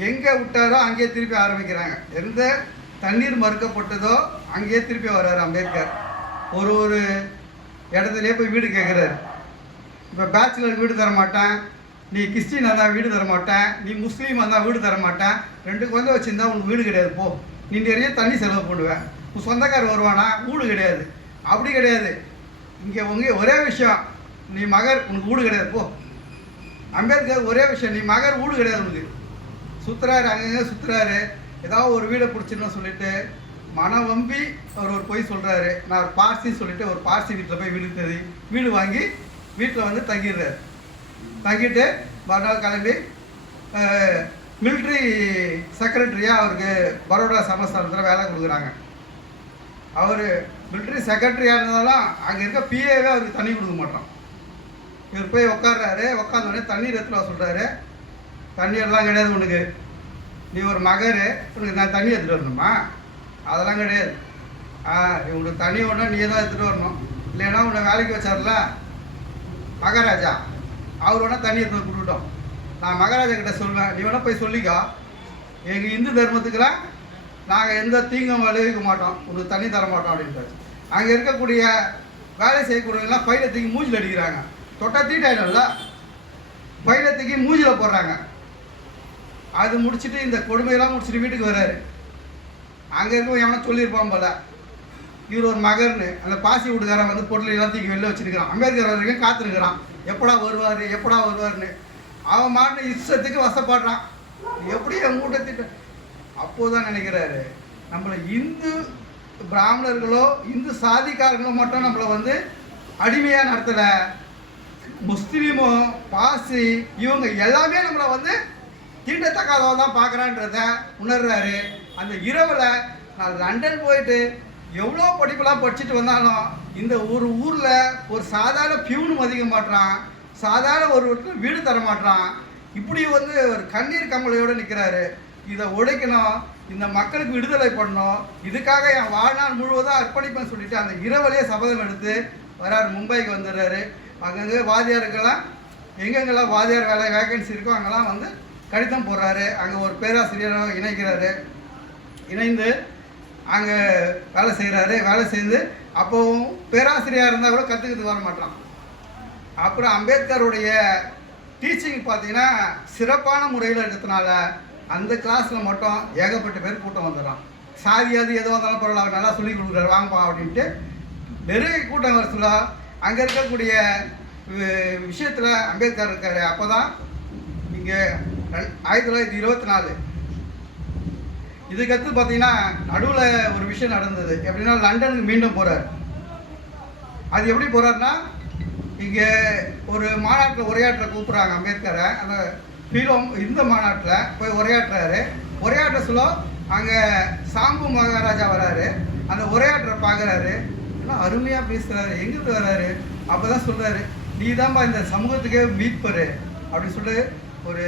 எங்கே விட்டாரோ அங்கேயே திருப்பி ஆரம்பிக்கிறாங்க. எந்த தண்ணீர் மறுக்கப்பட்டதோ அங்கேயே திருப்பி வர்றாரு அம்பேத்கர். ஒரு இடத்துலையே போய் வீடு கேட்குறாரு. இப்போ பேச்சுலர் வீடு தர மாட்டேன், நீ கிறிஸ்டின் இருந்தால் வீடு தர மாட்டேன், நீ முஸ்லீம் இருந்தால் வீடு தர மாட்டேன், 2 குழந்தை வச்சுருந்தா உனக்கு வீடு கிடையாது, போ, நீ நிறைய தண்ணி செலவு பண்ணுவேன், உன் சொந்தக்காரர் வருவானா, வீடு கிடையாது. அப்படி கிடையாது, இங்கே ஒரே விஷயம், நீ மகர், உனக்கு வீடு கிடையாது, போ. அம்பேத்கர் ஒரே விஷயம், நீ மகர், வீடு கிடையாது உனக்கு. சுற்றுறாரு, அங்கங்கே சுற்றுறாரு. ஏதாவது ஒரு வீடை பிடிச்சிடணும் சொல்லிட்டு மனம் வம்பி அவர் ஒரு பொய் சொல்கிறாரு. நான் ஒரு பார்சின்னு சொல்லிட்டு ஒரு பார்சி வீட்டில் போய் வீடு வாங்கி வீட்டில் வந்து தங்கிடுறாரு. தங்கிட்டு மறுநாள் கிளம்பி மிலிட்ரி செக்ரட்டரியாக அவருக்கு பரோடா சமஸ்தானத்தில் வேலை கொடுக்குறாங்க. அவர் மிலிட்ரி செக்ரட்டரியாக இருந்தாலும் அங்கே இருக்க பிஏவே அவருக்கு தண்ணி கொடுக்க மாட்டோம். இவர் போய் உட்காடுறாரு. உட்காந்தோடனே தண்ணீர் எடுத்துட்டு வர சொல்கிறாரு. தண்ணி எல்லாம் கிடையாது உனக்கு, நீ ஒரு மகர், உனக்கு நான் தண்ணி எடுத்துகிட்டு வரணுமா, அதெல்லாம் கிடையாது. உனக்கு தண்ணி ஒன்றா நீ தான் எடுத்துகிட்டு வரணும், இல்லைன்னா உன்னை வேலைக்கு வச்சார்ல மகாராஜா, அவர் வேணால் தண்ணி எடுத்து கொடுத்துட்டோம். நான் மகாராஜா கிட்ட சொல்வேன், நீ வேணால் போய் சொல்லிக்கோ, எங்கள் இந்து தர்மத்துக்கெல்லாம் நாங்கள் எந்த தீங்கும் விளைவிக்க மாட்டோம், உனக்கு தண்ணி தர மாட்டோம் அப்படின்ட்டு. அங்கே இருக்கக்கூடிய வேலை செய்யக்கூடியவங்களாம் பைலத்துக்கு மூஞ்சில் அடிக்கிறாங்க. தொட்டா தீட்டாயிடும்ல, பைலத்துக்கு மூஞ்சில் போடுறாங்க. அது முடிச்சுட்டு இந்த கொடுமையெல்லாம் முடிச்சுட்டு வீட்டுக்கு வர்றாரு. அங்கே இருக்க எவனா சொல்லியிருப்பான் போல, இவர் ஒரு மகர்னு. அந்த பாசி வீட்டுக்காரன் வந்து பொருள் எல்லாம் தூக்கி வெளில வச்சுருக்கிறான். அம்பேத்கர் வரைக்கும் காத்திருக்கிறான், எப்படா வருவார்னு. அவன் மாட்டு இஷ்டத்துக்கு வசப்படுறான். எப்படி என் கூட்டத்திட்ட அப்போதான் நினைக்கிறாரு, நம்மளை இந்து பிராமணர்களோ இந்து சாதிக்காரங்களோ மட்டும் நம்மளை வந்து அடிமையாக நடத்தலை, முஸ்லீமோ பாசி இவங்க எல்லாமே நம்மளை வந்து தீண்டத்தக்காதவ தான் பார்க்குறான்றத உணர்றாரு. அந்த இரவில் நான் லண்டன் போயிட்டு எவ்வளோ படிப்பெல்லாம் படிச்சுட்டு வந்தாலும் இந்த ஒரு ஊரில் ஒரு சாதாரண பியூனு மதிக்க மாட்டான், சாதாரண ஒரு வீடு தர மாட்டான், இப்படி வந்து ஒரு கண்ணீர் கம்பளையோடு நிற்கிறாரு. இதை உடைக்கணும், இந்த மக்களுக்கு விடுதலை பண்ணணும், இதுக்காக என் வாழ்நாள் முழுவதும் அர்ப்பணிப்பேன்னு சொல்லிட்டு அந்த இரவிலேயே சபதம் எடுத்து வராரு. மும்பைக்கு வந்துடுறாரு. அங்கங்கே வாதியாருக்கெல்லாம் எங்கெங்கெல்லாம் வாதியார் வேலை வேகன்சி இருக்கோ அங்கெல்லாம் வந்து கடிதம் போடுறாரு. அங்கே ஒரு பேராசிரியராக இணைக்கிறாரு. இணைந்து அங்கே வேலை செய்கிறாரு. வேலை செய்து அப்போவும் பேராசிரியராக இருந்தால் கூட கற்றுக்கிறதுக்கு வர மாட்டான். அப்புறம் அம்பேத்கருடைய டீச்சிங் பார்த்தீங்கன்னா சிறப்பான முறையில் இருக்கிறதுனால அந்த கிளாஸில் மட்டும் ஏகப்பட்ட பேர் கூட்டம் வந்துடுறான். சாதியாது எதுவாக இருந்தாலும் பரவாயில்ல, அவர் நல்லா சொல்லி கொடுக்குறாரு வாங்கப்பா அப்படின்ட்டு நிறைய கூட்டம் வர சொல்ல அங்கே இருக்கக்கூடிய விஷயத்தில் அம்பேத்கர் இருக்கார். அப்போ தான் இங்கே 1924 இதுக்கடுத்து பார்த்தீங்கன்னா நடுவில் ஒரு விஷயம் நடந்தது. எப்படின்னா லண்டனுக்கு மீண்டும் போகிறார். அது எப்படி போகிறாருன்னா, இங்கே ஒரு மாநாட்டில் உரையாற்ற கூப்பிட்றாங்க அம்பேத்கரை. அந்த இந்த மாநாட்டில் போய் உரையாற்றுறாரு. உரையாற்ற சொல்ல அங்கே சாம்பு மகாராஜா வராரு. அந்த உரையாற்ற பார்க்குறாரு, ஆனால் அருமையாக பேசுகிறாரு. எங்கிருந்து வர்றாரு? அப்போ தான் சொல்கிறாரு, நீ தான்ப்பா இந்த சமூகத்துக்கே மீட்பரு அப்படின்னு சொல்லி ஒரு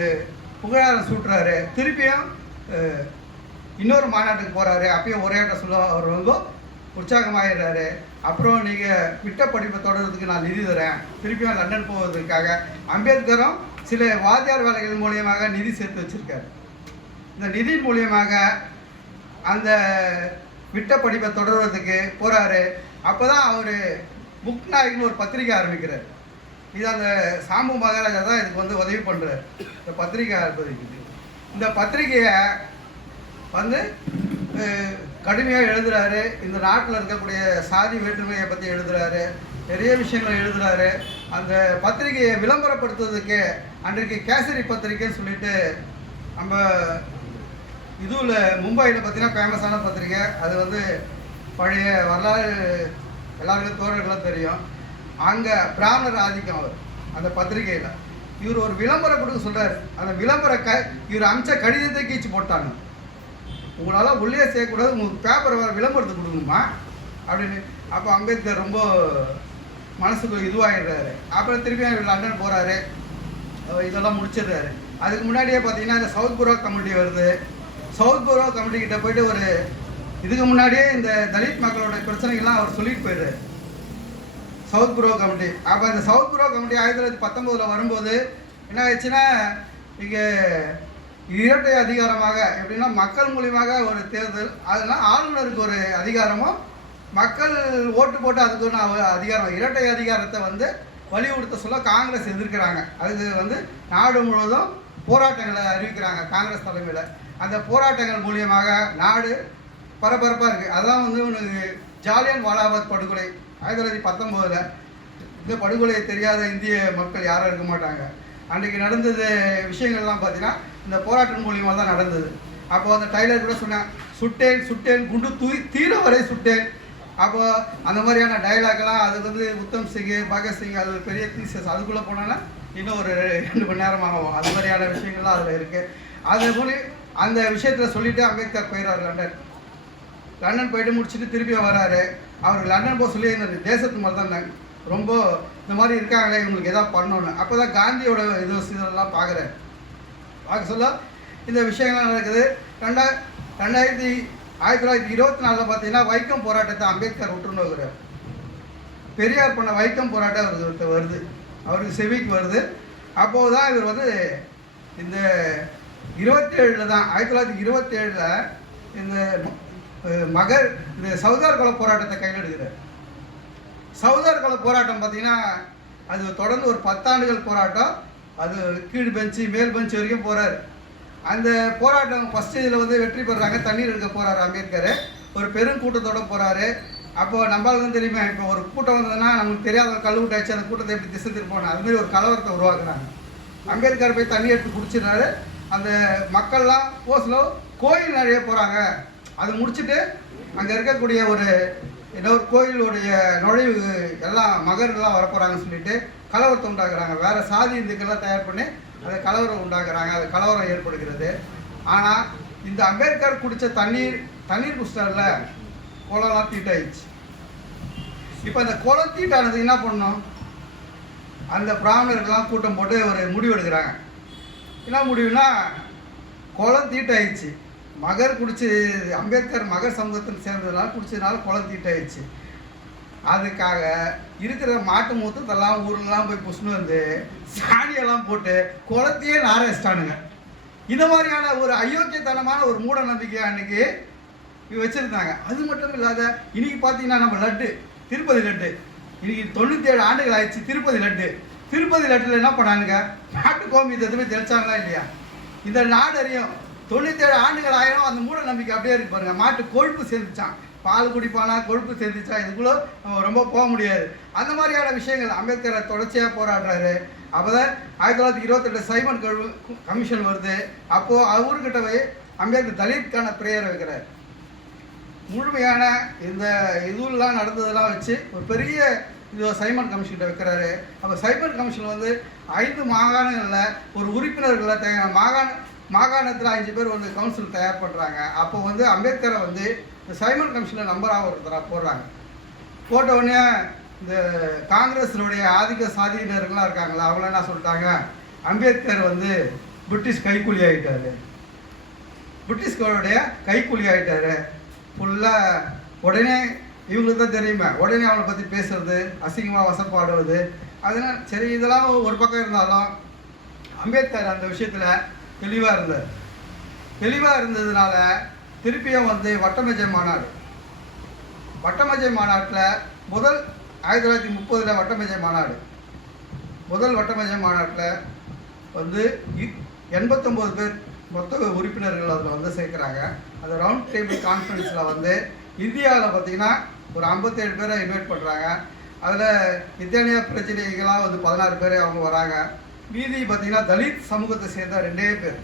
புகழாரம் சூட்டுறாரு. திருப்பியும் இன்னொரு மாநாட்டுக்கு போகிறாரு. அப்பயும் உரையாற்ற சொல்ல அவர் வந்து உற்சாகமாகிடுறாரு. அப்புறம் நீங்கள் விட்ட படிப்பை தொடர்றதுக்கு நான் நிதி தரேன், திருப்பியும் லண்டன் போவதற்காக. அம்பேத்கரும் சில வாத்தியார் வேலைகள் மூலியமாக நிதி சேர்த்து வச்சுருக்காரு. இந்த நிதி மூலியமாக அந்த விட்ட படிப்பை தொடர்வதற்கு போகிறாரு. அப்போ தான் அவர் புக் நாயக்னு ஒரு பத்திரிக்கை ஆரம்பிக்கிறார். இது அந்த சாம்பு மகாராஜா தான் இதுக்கு வந்து உதவி பண்ணுறார், இந்த பத்திரிக்கை ஆரம்பிக்கிறது. இந்த பத்திரிக்கையை வந்து கடுமையாக எழுதுகிறாரு. இந்த நாட்டில் இருக்கக்கூடிய சாதி வேற்றுமையை பற்றி எழுதுகிறாரு, நிறைய விஷயங்கள் எழுதுகிறாரு. அந்த பத்திரிகையை விளம்பரப்படுத்துவதற்கு அன்றைக்கு கேசரி பத்திரிக்கைன்னு சொல்லிட்டு நம்ம இதுவில் மும்பையில் பார்த்தீங்கன்னா ஃபேமஸான பத்திரிக்கை. அது வந்து பழைய வரலாறு எல்லாருக்கும் தோழர்களும் தெரியும். அங்கே பிராமணர் ஆதிக்கம் அவர் அந்த பத்திரிகையில். இவர் ஒரு விளம்பரம் கொடுக்க சொல்கிறார். அந்த இவர் அமிச்ச கடிதத்தை கீச்சு போட்டாங்க. உங்களால் உள்ளே செய்யக்கூடாது, உங்களுக்கு பேப்பர் வர விளம்பரத்துக்கு கொடுக்கணுமா அப்படின்னு. அப்போ அம்பேத்கர் ரொம்ப மனசுக்கு இதுவாகிடுறாரு. அப்புறம் திருப்பி லண்டன் போகிறாரு, இதெல்லாம் முடிச்சிடுறாரு. அதுக்கு முன்னாடியே பார்த்தீங்கன்னா இந்த சவுத் புரோ கமிட்டி வருது. சவுத் புரோ கமிட்டிக்கிட்ட போயிட்டு ஒரு இதுக்கு முன்னாடியே இந்த தலித் மக்களோட பிரச்சனைகள்லாம் அவர் சொல்லிட்டு போயிடுறாரு, சவுத் புரோ கமிட்டி. அப்போ இந்த சவுத் புரோ கமிட்டி 1919 வரும்போது என்ன ஆயிடுச்சுன்னா, இங்கே இரட்டை அதிகாரமாக எப்படின்னா மக்கள் மூலியமாக ஒரு தேர்தல், அதெல்லாம் ஆளுநருக்கு ஒரு அதிகாரமும் மக்கள் ஓட்டு போட்டு அதுக்கு ஒரு அதிகாரம், இரட்டை அதிகாரத்தை வந்து வலியுறுத்த சொல்ல காங்கிரஸ் எதிர்க்கிறாங்க. அதுக்கு வந்து நாடு முழுவதும் போராட்டங்களை அறிவிக்கிறாங்க காங்கிரஸ் தலைமையில். அந்த போராட்டங்கள் மூலியமாக நாடு பரபரப்பாக இருக்குது. அதான் வந்து உனக்கு ஜாலியன் வாலாபாக் படுகொலை 1919. இந்த படுகொலை தெரியாத இந்திய மக்கள் யாரும் இருக்க மாட்டாங்க. அன்றைக்கு நடந்தது விஷயங்கள்லாம் பார்த்தீங்கன்னா இந்த போராட்டம் மூலியமாக தான் நடந்தது. அப்போது அந்த டைலர் கூட சொன்னேன், சுட்டேன் சுட்டேன் குண்டு தீர வரை சுட்டேன். அப்போ அந்த மாதிரியான டைலாக்லாம் அது வந்து உத்தம் சிங், பகத்சிங், அது ஒரு பெரிய தீசஸ். அதுக்குள்ளே போனோன்னா இன்னும் ஒரு 2 மணி நேரம் ஆகும். அது மாதிரியான விஷயங்கள்லாம் அதில் இருக்குது. அது அந்த விஷயத்தில் சொல்லிவிட்டு அம்பேத்கர் போயிடுறாரு லண்டன். லண்டன் போயிட்டு முடிச்சுட்டு திருப்பி வராரு. அவர் லண்டன் போக சொல்லி இந்த தேசத்து மாதிரி தான் ரொம்ப இந்த மாதிரி இருக்காங்களே, இவங்களுக்கு எதாவது பண்ணணும்னு. அப்போ தான் காந்தியோட இதெல்லாம் பார்க்க சொல்ல இந்த விஷயங்கள்லாம் நடக்குது. 1924 பார்த்தீங்கன்னா வைக்கம் போராட்டத்தை அம்பேத்கர் விட்டு நோக்குறார். பெரியார் பண்ண வைக்கம் போராட்டம் அவருக்கு வருது, அவருக்கு செவிக்கு வருது. அப்போது தான் இவர் வந்து இந்த 27 தான் 1927 இந்த இந்த சவுதார் கொலை போராட்டத்தை கையில் எடுக்கிறார். சவுதார் கொலை போராட்டம் பார்த்தீங்கன்னா அது தொடர்ந்து ஒரு 10 ஆண்டுகள் போராட்டம். அது கீழ் பெஞ்சு மேல் பெஞ்சு வரைக்கும் போகிறார். அந்த போராட்டம் ஃபஸ்ட்டு இதில் வந்து வெற்றி பெறுறாங்க. தண்ணீர் எடுக்க போகிறாரு அம்பேத்கர். ஒரு பெருங்கூட்டத்தோடு போகிறாரு. அப்போது நம்மளுக்கு தெரியுமா, இப்போ ஒரு கூட்டம் வந்ததுன்னா நமக்கு தெரியாத கல் விட்டாச்சு, அந்த கூட்டத்தை எப்படி திசை திருப்போம், அதுமாரி ஒரு கலவரத்தை உருவாக்குறாங்க. அம்பேத்கர் போய் தண்ணி எடுத்து குடிச்சிடுறாரு. அந்த மக்கள்லாம் போஸ்ல கோயில் நிறைய போகிறாங்க. அது முடிச்சுட்டு அங்கே இருக்கக்கூடிய ஏதோ ஒரு கோயிலுடைய நுழைவு எல்லாம் மகர்கள்லாம் வரப்போகிறாங்கன்னு சொல்லிட்டு கலவரத்தை உண்டாக்குறாங்க. வேறு சாதி இந்துக்கெல்லாம் தயார் பண்ணி அந்த கலவரம் உண்டாக்குறாங்க. அது கலவரம் ஏற்படுகிறது. ஆனால் இந்த அம்பேத்கர் குடித்த தண்ணீர் குடிச்சிட்டார்ல, குளம்லாம் தீட்டாயிடுச்சு. இப்போ அந்த குளம் தீட்டானது என்ன பண்ணணும், அந்த பிராமணர்கள்லாம் கூட்டம் போட்டு ஒரு முடிவு எடுக்கிறாங்க. என்ன முடிவுனா, குளம் தீட்டாயிடுச்சு, அம்பேத்கர் மகர் சமூகத்தில் சேர்ந்ததுனால குடிச்சதுனால குளம் தீட்டாயிடுச்சு. அதுக்காக இருக்கிற மாட்டு மூத்தத்தெல்லாம் ஊர்லலாம் போய் புஷ்ணு வந்து சாணியெல்லாம் போட்டு குளத்தையே நாரடிச்சிட்டானுங்க. இந்த மாதிரியான ஒரு அயோக்கியத்தனமான ஒரு மூட நம்பிக்கை அன்னைக்கு வச்சுருந்தாங்க. அது மட்டும் இல்லாத இன்னைக்கு பார்த்தீங்கன்னா நம்ம லட்டு, திருப்பதி லட்டு, இன்னைக்கு 97 ஆண்டுகள் ஆயிடுச்சு. திருப்பதி லட்டில் என்ன பண்ணானுங்க, நாட்டு கோமியத்தை எதுவுமே தெளிச்சாங்களா இல்லையா? இந்த நாடு அறியும் 97 ஆண்டுகள் ஆயிரம் அந்த மூட நம்பிக்கை அப்படியே இருக்கு பாருங்க. மாட்டு கொழுப்பு சேர்ந்துச்சான், பால் குடிப்பானா, கொழுப்பு சேர்ந்துச்சா, இதுக்குள்ள ரொம்ப போக முடியாது. அந்த மாதிரியான விஷயங்கள் அம்பேத்கரை தொடர்ச்சியாக போராடுறாரு. அப்போ தான் 1928 சைமன் கமிஷன் வருது. அப்போது அவர்கிட்ட போய் அம்பேத்கர் தலித்கான பிரேயரை வைக்கிறார். முழுமையான இந்த இதுலாம் நடந்ததெல்லாம் வச்சு ஒரு பெரிய இது சைமன் கமிஷன்கிட்ட வைக்கிறாரு. அப்போ சைமன் கமிஷன் வந்து 5 மாகாணங்களில் ஒரு உறுப்பினர்களை மாகாணத்தில் 5 பேர் வந்து கவுன்சில் தயார் பண்ணுறாங்க. அப்போ வந்து அம்பேத்கரை வந்து இந்த சைமன் கமிஷனில் நம்பராக ஒருத்தராக போடுறாங்க. போட்ட உடனே இந்த காங்கிரஸினுடைய ஆதிக்க சாதியினர்கள்லாம் இருக்காங்களா, அவங்கள என்ன சொல்லிட்டாங்க, அம்பேத்கர் வந்து பிரிட்டிஷ் கைக்கூலி ஆகிட்டாரு, பிரிட்டிஷ்காரோடைய கைக்கூலி ஆகிட்டாரு ஃபுல்லாக. உடனே இவங்களுக்கு தான் தெரியுமே, உடனே அவனை பற்றி பேசுறது, அசிங்கமாக வசப்பாடுவது. அதனால் சரி, இதெல்லாம் ஒரு பக்கம் இருந்தாலும் அம்பேத்கர் அந்த விஷயத்தில் தெளிவாக இருந்ததுனால திருப்பியும் வந்து வட்டமேஜை மாநாடு, வட்டமேஜை மாநாட்டில் முதல் 1930 வட்டமேஜை மாநாடு, முதல் வட்டமேஜை மாநாட்டில் வந்து 89 பேர் மொத்த உறுப்பினர்கள் அதில் வந்து சேர்க்குறாங்க. அந்த ரவுண்ட் டேபிள் கான்ஃபரன்ஸில் வந்து இந்தியாவில் பார்த்திங்கன்னா ஒரு 57 பேரை இன்வைட் பண்ணுறாங்க. அதில் இத்தாலிய பிரச்சனைகளாக வந்து 16 பேர் அவங்க வராங்க. மீதி பார்த்திங்கன்னா தலித் சமூகத்தை சேர்ந்த 2 பேர்,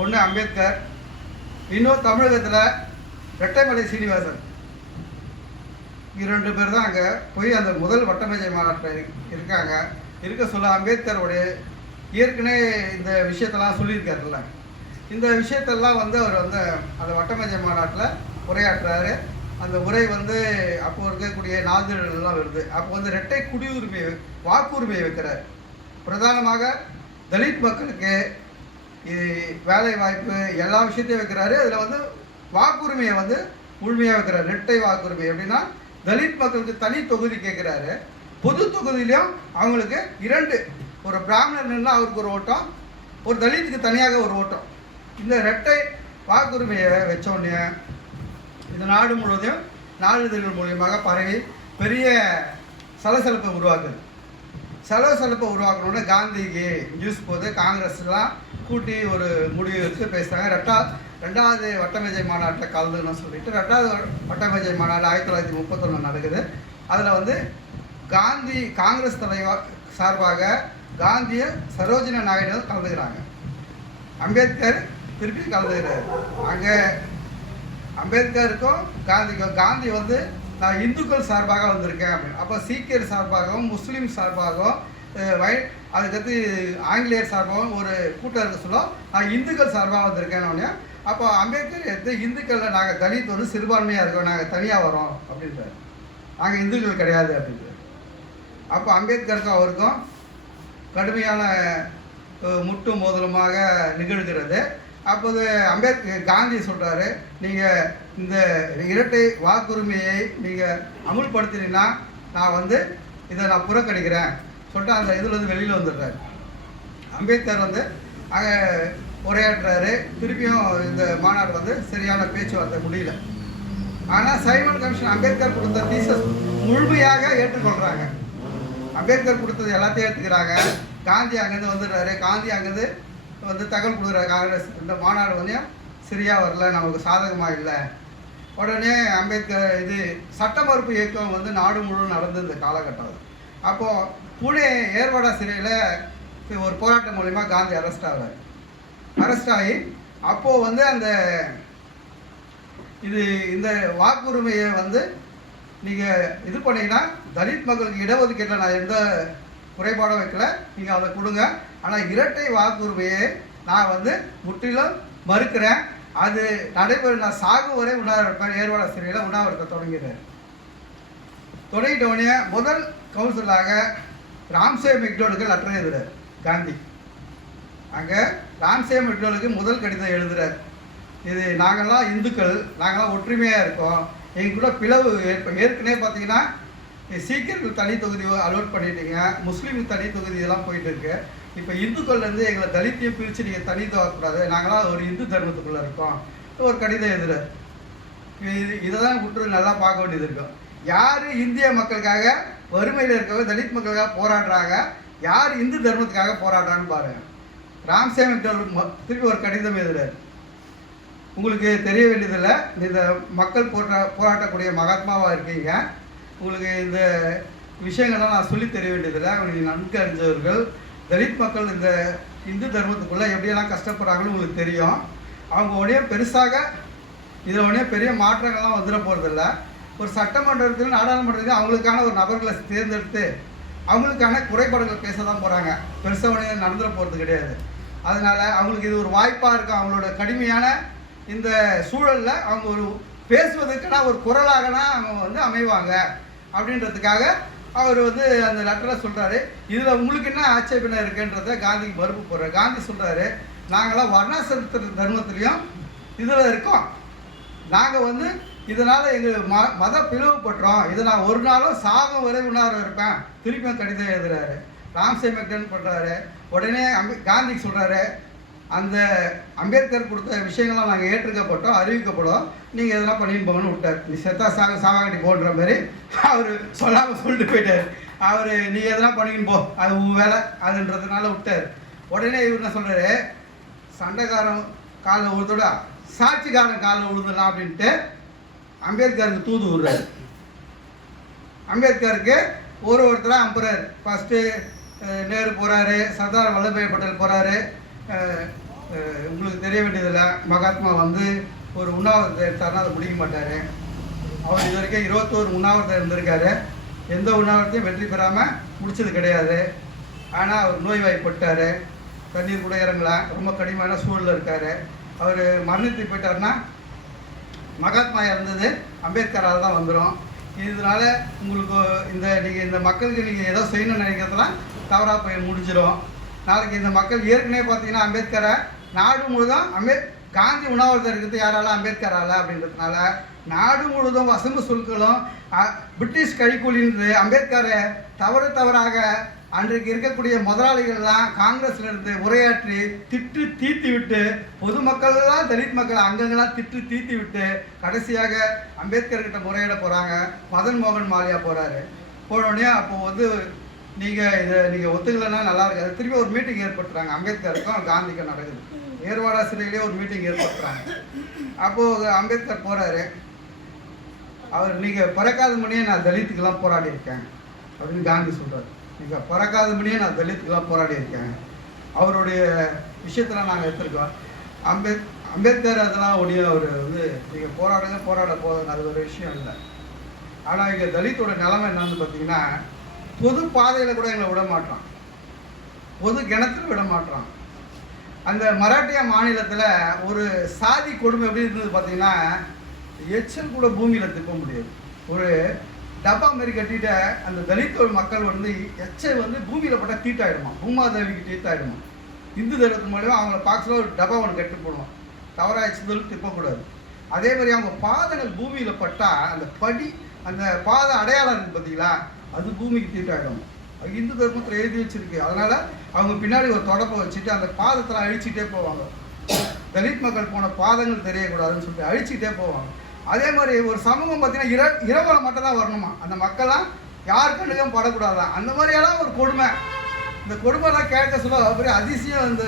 ஒன்று அம்பேத்கர், இன்னும் தமிழகத்தில் ரெட்டைமலை சீனிவாசன், 2 பேர் தான் அங்கே போய் அந்த முதல் வட்டமேஜை மாநாட்டில் இருக்காங்க. இருக்க சொல்ல அம்பேத்கருடைய ஏற்கனவே இந்த விஷயத்தெல்லாம் சொல்லியிருக்காருல்ல, இந்த விஷயத்தெல்லாம் வந்து அவர் வந்து அந்த வட்டமேஜை மாநாட்டில் உரையாற்றுறாரு. அந்த உரை வந்து அப்போ இருக்கக்கூடிய நாளிதழ்கள்லாம் வருது. அப்போ வந்து இரட்டை குடியுரிமை வாக்குரிமையை வைக்கிறார். பிரதானமாக தலித் மக்களுக்கு வேலை வாய்ப்பு எல்லா விஷயத்தையும் வைக்கிறாரு. அதில் வந்து வாக்குரிமையை வந்து முழுமையாக வைக்கிறார். இரட்டை வாக்குரிமை எப்படின்னா, தலித் மக்களுக்கு தனி தொகுதி கேட்குறாரு. பொது தொகுதியிலையும் அவங்களுக்கு 2, ஒரு பிராமணர்னா அவருக்கு ஒரு ஓட்டம், ஒரு தலித்துக்கு தனியாக ஒரு ஓட்டம். இந்த இரட்டை வாக்குரிமையை வச்சோடனே இந்த நாடு முழுவதும் நாளிதழ்கள் மூலியமாக பரவி பெரிய சலசலப்பை உருவாக்குது. சலசலப்பை உருவாக்கணுன்னு காந்திக்கு நியூஸ் போது காங்கிரஸ்லாம் கூட்டி ஒரு முடிவு எடுத்து பேசுகிறாங்க. ரெண்டாவது வட்டமேஜை மாநாட்டில் கலந்துன்னு சொல்லிட்டு 2வது வட்டமேஜை மாநாடு 1931 நடக்குது. அதில் வந்து காங்கிரஸ் தலைவர் சார்பாக காந்தியை சரோஜினி நாயுடு கலந்துக்கிறாங்க. அம்பேத்கர் திருப்பி கலந்துக்கிறார். அங்கே அம்பேத்கருக்கும் காந்தி வந்து நான் இந்துக்கள் சார்பாக வந்திருக்கேன் அப்படின்னு. அப்போ சீக்கியர் சார்பாகவும் முஸ்லீம் சார்பாகவும் அதுக்கடுத்து ஆங்கிலேயர் சார்பாகவும் ஒரு கூட்டம் இருக்க சொல்ல நான் இந்துக்கள் சார்பாக வந்திருக்கேன்னு. அப்போ அம்பேத்கர் எடுத்து இந்துக்களில் நாங்கள் தலித் வந்து சிறுபான்மையாக இருக்கோம், நாங்கள் தனியாக வரோம் அப்படின்றார். நாங்கள் இந்துக்கள் கிடையாது அப்படின்றார். அப்போ அம்பேத்கருக்கும் அவருக்கும் கடுமையான முட்டு மோதலுமாக நிகழ்கிறது. அப்போது காந்தி சொல்கிறாரு, நீங்கள் இந்த இரட்டை வாக்குரிமையை நீங்கள் அமுல்படுத்தினீங்கன்னா நான் வந்து இதை நான் புறக்கணிக்கிறேன் சொல்லிட்டு அந்த இதில் வந்து வெளியில் வந்துடுறாரு. அம்பேத்கர் வந்து அங்கே உரையாற்றுறாரு. திருப்பியும் இந்த மாநாடு வந்து சரியான பேச்சுவார்த்தை முடியல. ஆனால் சைமன் கமிஷன் அம்பேத்கர் கொடுத்த தீசஸ் முழுமையாக ஏற்றுக்கொள்கிறாங்க. அம்பேத்கர் கொடுத்தது எல்லாத்தையும் ஏற்றுக்கிறாங்க. காந்தி அங்கேருந்து வந்துடுறாரு. காந்தி அங்கேருந்து வந்து தகவல் கொடுக்குறாரு, காங்கிரஸ் இந்த மாநாடு வந்து சரியாக வரல, நமக்கு சாதகமாக இல்லை. உடனே அம்பேத்கர் இது சட்ட மறுப்பு இயக்கம் வந்து நாடு முழுவதும் நடந்த இந்த காலகட்டம். அப்போது புனே ஏர்வாடா சிறையில் ஒரு போராட்டம் மூலிமா காந்தி அரெஸ்ட் ஆகி அப்போது வந்து அந்த இந்த வாக்குரிமையை வந்து நீங்கள் இது பண்ணிங்கன்னா தலித் மக்களுக்கு இடஒதுக்கீட்டில் நான் எந்த குறைபாடும் வைக்கல, நீங்கள் அதை கொடுங்க. ஆனால் இரட்டை வாக்குரிமையை நான் வந்து முற்றிலும் மறுக்கிறேன், அது நடைபெறும், நான் சாகும் வரை உண்ணாவிரதம் ஏர்வாடா சிறையில் உண்ணாவிரதத்தை தொடங்கிட்டோடனே முதல் கவுன்சிலாக ராம்சே மெக்டோலுக்கு லெட்டர் எழுதுறார் காந்தி. அங்கே ராம்சே மெக்டோலுக்கு முதல் கடிதம் எழுதுறார். இது நாங்கள்லாம் இந்துக்கள், நாங்கள்லாம் ஒற்றுமையாக இருக்கோம், எங்க கூட பிளவு ஏற்கனவே பார்த்தீங்கன்னா சீக்கியர்கள் தனி தொகுதி அலோட் பண்ணிட்டீங்க, முஸ்லீமுக்கு தனி தொகுதி இதெல்லாம் போயிட்டு இருக்கு. இப்போ இந்துக்கள்லேருந்து எங்களை தலித்தையும் பிரித்து நீங்கள் தனி தரக்கூடாது, நாங்களாம் ஒரு இந்து தர்மத்துக்குள்ளே இருக்கோம் ஒரு கடிதம் எழுதுறாரு. இதை தான் விட்டு நல்லா பார்க்க வேண்டியது இருக்கும். யார் இந்திய மக்களுக்காக வறுமையில் இருக்கவங்க தலித் மக்களுக்காக போராடுறாங்க, யார் இந்து தர்மத்துக்காக போராடுறான்னு பாருங்கள். ராம்சே மெக்டோனல் திருப்பி ஒரு கடிதம் எழுதுறாரு. உங்களுக்கு தெரிய வேண்டியதில்லை, இந்த மக்கள் போராட்டக்கூடிய மகாத்மாவாக இருக்கீங்க, உங்களுக்கு இந்த விஷயங்கள்லாம் நான் சொல்லி தெரிய வேண்டியதில்லை, உங்களுக்கு நன்கு அறிஞ்சவர்கள். தலித் மக்கள் இந்த இந்து தர்மத்துக்குள்ளே எப்படியெல்லாம் கஷ்டப்படுறாங்கன்னு உங்களுக்கு தெரியும். அவங்க உடனே பெருசாக இதில் உடனே பெரிய மாற்றங்கள்லாம் வந்துட போகிறதில்ல. ஒரு சட்டமன்றத்தில் நாடாளுமன்றத்தில் அவங்களுக்கான ஒரு நபர்களை தேர்ந்தெடுத்து அவங்களுக்கான குறைபாடுகள் பேச தான் போகிறாங்க. பெருசாக உடனே நடந்துட போகிறது கிடையாது. அதனால் அவங்களுக்கு இது ஒரு வாய்ப்பாக இருக்கும். அவங்களோட கடுமையான இந்த சூழலில் அவங்க ஒரு பேசுவதற்கான ஒரு குரலாகனா அவங்க வந்து அமைவாங்க அப்படின்றதுக்காக அவர் வந்து அந்த லெட்டரில் சொல்கிறாரு. இதில் உங்களுக்கு என்ன ஆட்சேபனை இருக்குன்றத காந்திக்கு மறுப்பு போடுறாரு. காந்தி சொல்கிறாரு, நாங்களாம் வர்ணாசிரம தர்மத்துலேயும் இதில் இருக்கோம், நாங்கள் வந்து இதனால் எங்கள் மத பிளவுபட்டுறோம், இதை நான் ஒரு நாளும் சாகம் வரை உணர இருப்பேன். திருப்பியும் கடிதம் எழுதுறாரு. ராம்சே மெக்டோனல் பண்ணுறாரு. உடனே காந்திக்கு சொல்கிறாரு, அந்த அம்பேத்கர் கொடுத்த விஷயங்கள்லாம் நாங்கள் ஏற்றுக்கப்பட்டோம், அறிவிக்கப்படும், நீங்கள் எதனா பண்ணின்னு போங்கன்னு விட்டார். நீ செத்தா சாகாட்டி போன்ற மாதிரி அவர் சொல்லாமல் சொல்லிட்டு போயிட்டார். அவர் நீ எதனா பண்ணின்னு போ, அது உன் வேலை அதுன்றதுனால விட்டார். உடனே இவர் என்ன சொல்கிறாரு, சண்டைக்காரன் காலில் விழுதோட சாட்சிக்காரன் காலில் விழுந்துடலாம் அப்படின்ட்டு அம்பேத்கருக்கு தூது விடுறாரு. அம்பேத்கருக்கு ஒருத்தராக அனுப்புறாரு. ஃபஸ்ட்டு நேரு போகிறாரு, சர்தார் வல்லபாய் பட்டேல் போகிறாரு. உங்களுக்கு தெரிய வேண்டியதில்லை, மகாத்மா வந்து ஒரு உண்ணாவிரதத்தை எடுத்தாருன்னா அதை முடிக்க மாட்டார். அவர் இது வரைக்கும் 21 உண்ணாவிரதம் இருந்திருக்காரு. எந்த உண்ணாவிரத்தையும் வெற்றி பெறாமல் முடிச்சது கிடையாது. ஆனால் அவர் நோய்வாய்ப்பட்டார், தண்ணீர் கூட இறங்கல, ரொம்ப கடினமான சூழலில் இருக்கார். அவர் மரணித்து போயிட்டார்னா மகாத்மா இறந்தது அம்பேத்கரால் தான் வந்துடும். இதனால் உங்களுக்கு நீங்கள் இந்த மக்களுக்கு நீங்கள் ஏதோ செய்யணும்னு நினைக்கிறதுலாம் தவறாக போய் முடிஞ்சிடும். நாளைக்கு இந்த மக்கள் ஏற்கனவே பார்த்தீங்கன்னா அம்பேத்கரை நாடு முழுதும் காந்தி உண்ணாவிரதம் இருக்கிறது யாரால அம்பேத்கரால் அப்படின்றதுனால நாடு முழுதும் வசம்பு சொற்களும் பிரிட்டிஷ் கைக்கூலின்று அம்பேத்கரை தவறாக அன்றைக்கு இருக்கக்கூடிய முதலாளிகள்லாம் காங்கிரஸ்ல இருந்து உரையாற்றி திட்டு தீர்த்தி விட்டு பொதுமக்கள்லாம் தலித் மக்களை அங்கங்கெல்லாம் திட்டு தீர்த்தி விட்டு கடைசியாக அம்பேத்கர் கிட்ட முறையிட போகிறாங்க. மதன் மோகன் மாலியா போகிறாரு. போனோடனே அப்போது வந்து நீங்கள் ஒத்துக்கலைன்னா நல்லா இருக்காது. திரும்பி ஒரு மீட்டிங் ஏற்படுத்துகிறாங்க. அம்பேத்கருக்கும் காந்திக்கும் நடக்குது. ஏர்வாடா சிறையிலே ஒரு மீட்டிங் ஏற்படுத்துகிறாங்க. அப்போது அம்பேத்கர் போகிறாரு. அவர் நீங்கள் பிறக்காத முன்னே நான் தலித்துக்கெல்லாம் போராடி இருக்கேன் அப்படின்னு காந்தி சொல்கிறார். நீங்கள் பிறக்காத முன்னே நான் தலித்துக்கெல்லாம் போராடி இருக்கேன். அவருடைய விஷயத்தில் நாங்கள் எடுத்துருக்கோம். அம்பேத்கர் அதெல்லாம் ஒடிய அவர் வந்து நீங்கள் போராட போதுங்க, அது ஒரு விஷயம் இல்லை. ஆனால் இங்கே தலித்தோட நிலைமை என்னன்னு பார்த்தீங்கன்னா, பொது பாதையில் கூட எங்களை விட மாட்டான், பொது கிணத்துல விட மாட்டான். அந்த மராட்டிய மாநிலத்தில் ஒரு சாதி கொடுமை எப்படி இருந்தது பார்த்தீங்கன்னா, எச்சல் கூட பூமியில் திப்ப முடியாது. ஒரு டப்பா மாரி கட்டிட்ட அந்த தலித் மக்கள் வந்து எச்சல் வந்து பூமியில் பட்டால் தீட்டாயிடுமா, பூமாதேவிக்கு தீட்டாயிடுமா. இந்து தர்மத்து மூலியமாக அவங்கள பாக்ஸில் ஒரு டப்பா ஒன்று கட்டி போடுவோம், தவறாக எச்சல் திப்பக்கூடாது. அதே மாதிரி அவங்க பாதங்கள் பூமியில் பட்டால் அந்த படி அந்த பாத அடையாளம் இருக்குது பார்த்தீங்களா, அது பூமிக்கு தீட்டாயிடும். இந்து தர்மத்தில் எழுதி வச்சிருக்கு. அதனால் அவங்க பின்னாடி ஒரு தொடப்பை வச்சுட்டு அந்த பாதத்தில் அழிச்சிட்டே போவாங்க. தலித் மக்கள் போன பாதங்கள் தெரியக்கூடாதுன்னு சொல்லிட்டு அழிச்சிட்டே போவாங்க. அதே மாதிரி ஒரு சமூகம் பார்த்தீங்கன்னா இரவில் மட்டும் தான் வரணுமா, அந்த மக்கள்லாம் யார் கண்ணுக்கும் படக்கூடாதான். அந்த மாதிரியெல்லாம் ஒரு கொடுமை. இந்த கொடுமைலாம் கேட்க சொல்ல பெரிய அதிசயம். இந்த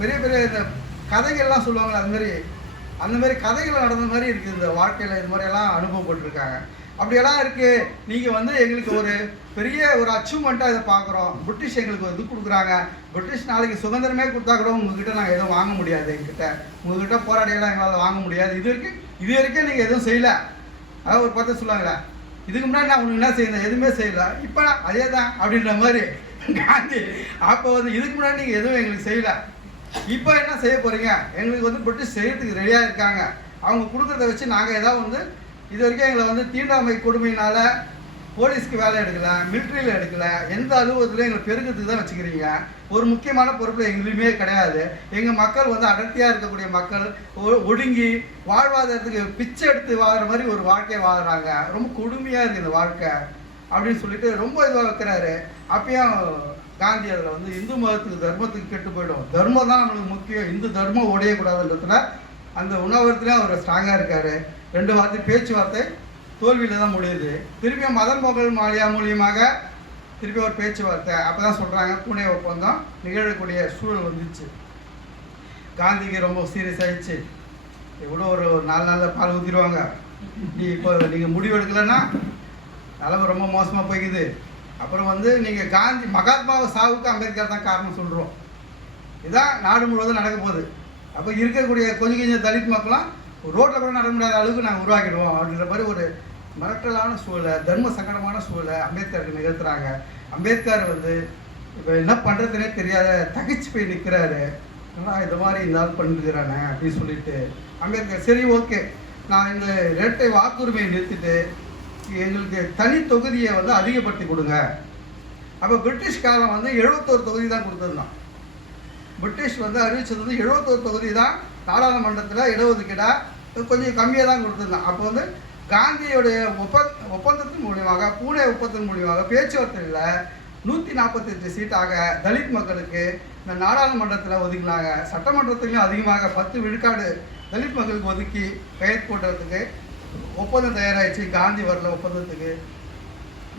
பெரிய பெரிய இந்த கதைகள்லாம் சொல்லுவாங்களே, அந்த மாதிரி கதைகள் நடந்த மாதிரி இருக்குது இந்த வாழ்க்கையில். இது மாதிரியெல்லாம் அனுபவப்பட்டிருக்காங்க. அப்படியெல்லாம் இருக்குது. நீங்கள் வந்து எங்களுக்கு ஒரு பெரிய ஒரு அச்சீவ்மெண்ட்டாக இதை பார்க்குறோம். பிரிட்டிஷ் எங்களுக்கு இது கொடுக்குறாங்க. பிரிட்டிஷ் நாளைக்கு சுதந்திரமே கொடுத்தா கூட உங்ககிட்ட நாங்கள் எதுவும் வாங்க முடியாது. உங்ககிட்ட போராடியெல்லாம் எங்களால் வாங்க முடியாது. இது வரைக்கும் நீங்கள் எதுவும் செய்யலை. அதாவது ஒரு பார்த்து சொல்லுவாங்களே, இதுக்கு முன்னாடி நான் உனக்கு என்ன செய்யணும், எதுவுமே செய்யலை, இப்போ அதே தான் அப்படின்ற மாதிரி காந்தி. அப்போ வந்து இதுக்கு முன்னாடி நீங்கள் எதுவும் எங்களுக்கு செய்யலை, இப்போ என்ன செய்ய போகிறீங்க, எங்களுக்கு வந்து பிரிட்டிஷ் செய்யறதுக்கு ரெடியாக இருக்காங்க. அவங்க கொடுக்குறத வச்சு நாங்கள் ஏதாவது வந்து இது வரைக்கும் எங்களை வந்து தீண்டாமை கொடுமையினால் போலீஸ்க்கு வேலை எடுக்கலை, மிலிட்ரியில் எடுக்கலை, எந்த அலுவலகத்துலையும் எங்களை பெருக்கிறதுக்கு தான் வச்சுக்கிறீங்க. ஒரு முக்கியமான பொறுப்பில் எங்களுமே கிடையாது. எங்கள் மக்கள் வந்து அடர்த்தியாக இருக்கக்கூடிய மக்கள் ஒடுங்கி வாழ்வாதாரத்துக்கு பிச்சை எடுத்து வாழ்கிற மாதிரி ஒரு வாழ்க்கையை வாழ்கிறாங்க. ரொம்ப கொடுமையாக இருக்குது இந்த வாழ்க்கை அப்படின்னு சொல்லிட்டு ரொம்ப இதுவாக வைக்கிறாரு. அப்பயும் காந்தி அதில் வந்து இந்து மதத்துக்கு தர்மத்துக்கு கெட்டு போயிடும், தர்மம் தான் நம்மளுக்கு முக்கியம், இந்து தர்மம் உடையக்கூடாதுன்றதுல அந்த உணவகத்துலேயும் அவர் ஸ்ட்ராங்காக இருக்கார். 2 வார்த்தை பேச்சுவார்த்தை தோல்வியில் தான் முடியுது. திரும்பியும் மதன் மோகன் மாலியா மூலியமாக திருப்பி ஒரு பேச்சுவார்த்தை. அப்போ தான் சொல்கிறாங்க பூனே ஒப்பந்தம் நிகழக்கூடிய சூழல் வந்துச்சு. காந்திக்கு ரொம்ப சீரியஸ் ஆகிடுச்சு. எவ்வளோ ஒரு 4 நாளில் பால் ஊற்றிடுவாங்க. இப்போ நீங்கள் முடிவு எடுக்கலைன்னா நிலமை ரொம்ப மோசமாக போய்க்குது. அப்புறம் வந்து நீங்கள் காந்தி மகாத்மா சாவுக்கு அம்பேத்கர் தான் காரணம் சொல்கிறோம். இதுதான் நாடு முழுவதும் நடக்க போகுது. அப்போ இருக்கக்கூடிய கொஞ்சம் தலித் மக்களும் ரோட்டில் கூட நடக்க முடியாத அளவுக்கு நாங்கள் உருவாக்கிடுவோம் அப்படின்ற மாதிரி ஒரு மிரட்டலான சூழலை, தர்ம சங்கடமான சூழலை அம்பேத்கருக்கு நிகழ்த்துறாங்க. அம்பேத்கர் வந்து இப்போ என்ன பண்ணுறதுனே தெரியாத தகிச்சு போய் நிற்கிறாரு. ஆனால் இது மாதிரி இந்த ஆள் பண்ணிருக்கிறானே அப்படின்னு சொல்லிட்டு அம்பேத்கர் சரி ஓகே, நான் இந்த இரட்டை வாக்குரிமையை நிறுத்திட்டு எங்களுக்கு தனி தொகுதியை வந்து அதிகப்படுத்தி கொடுங்க. அப்போ பிரிட்டிஷ் காலம் வந்து 71 தொகுதி தான் கொடுத்துருந்தான். பிரிட்டிஷ் வந்து அறிவிச்சது வந்து 71 தொகுதி தான் நாடாளுமன்றத்தில் இடஒதுக்கீடாக கொஞ்சம் கம்மியாக தான் கொடுத்துருந்தான். அப்போ வந்து காந்தியோடைய ஒப்பந்தத்தின் மூலியமாக, பூனே ஒப்பந்தத்தின் மூலியமாக பேச்சுவார்த்தையில் 148 சீட்டாக தலித் மக்களுக்கு இந்த நாடாளுமன்றத்தில் ஒதுக்கினாங்க. சட்டமன்றத்துலையும் அதிகமாக 10 விழுக்காடு தலித் மக்களுக்கு ஒதுக்கி கையெழுத்து போடுறதுக்கு ஒப்பந்தம் தயாராகிடுச்சு. காந்தி வரல ஒப்பந்தத்துக்கு.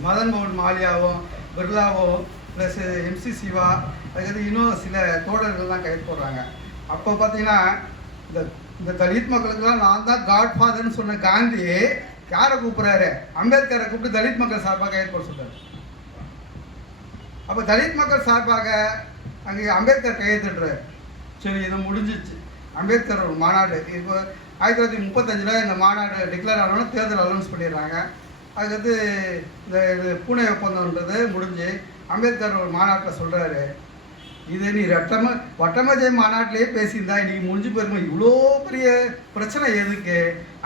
மதன் மோகன் மாலியாவும் பிர்லாவும் ப்ளஸ் எம்சி சிவா அதுக்கு இன்னும் சில தோழர்கள் தான் கையெழுத்து போடுறாங்க. அப்போ பார்த்தீங்கன்னா இந்த தலித் மக்களுக்கெல்லாம் நான் தான் காட் ஃபாதர்னு சொன்ன காந்தி யாரை கூப்பிட்றாரு? அம்பேத்கரை கூப்பிட்டு தலித் மக்கள் சார்பாக கையெழுத்து போட சொல்கிறார். அப்போ தலித் மக்கள் சார்பாக அங்கே அம்பேத்கர் கையெழுத்துடுறாரு. சரி, இது முடிஞ்சிச்சு. அம்பேத்கர் ஒரு மாநாடு இப்போ 1935 இந்த மாநாடு டிக்ளேர் ஆனோன்னு தேர்தல் அனௌன்ஸ் பண்ணிடுறாங்க. அதுக்கடுத்து இது பூனே ஒப்பந்தம்ன்றது முடிஞ்சு அம்பேத்கர் ஒரு மாநாட்டில் சொல்கிறாரு, இதை நீ வட்டமஜை மாநாட்டிலே பேசியிருந்தா இன்றைக்கி முடிஞ்சு போயிருமா? இவ்வளோ பெரிய பிரச்சனை எதுக்கு?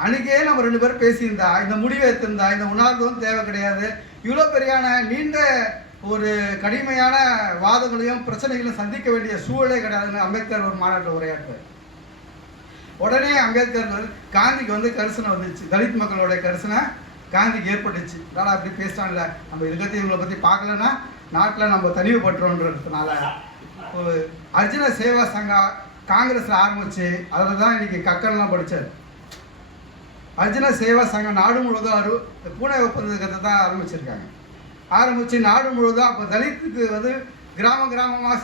அன்றைக்கே நம்ம 2 பேரும் பேசியிருந்தா இந்த முடிவை எடுத்திருந்தா இந்த உணர்வும் தேவை கிடையாது. இவ்வளோ பெரியான நீண்ட ஒரு கடுமையான வாதங்களையும் பிரச்சனைகளையும் சந்திக்க வேண்டிய சூழலே கிடையாதுன்னு அம்பேத்கர் ஒரு மாநாட்டில் உரையாற்றுறார். உடனே அம்பேத்கர் காந்திக்கு வந்து கரிசனை வந்துச்சு. தலித் மக்களோட கரிசனை காந்திக்கு ஏற்பட்டுச்சு. அதான் அப்படி பேசுகிறாங்கல்ல, நம்ம இதுக்கத்தி இவங்களை பற்றி பார்க்கலன்னா நாட்டில் நம்ம தனிவுபட்டுறோன்றதுனால அர்ஜுன சேவா சங்கா காங்கிரஸில் ஆரம்பித்து அதில் தான் இன்றைக்கி கக்கன்லாம் படித்தார். அர்ஜுன சேவா சங்கம் நாடு முழுவதும் பூனே ஒப்பந்தத்தை தான் ஆரம்பித்து நாடு முழுவதும் அப்போ தலித்துக்கு வந்து கிராமமாக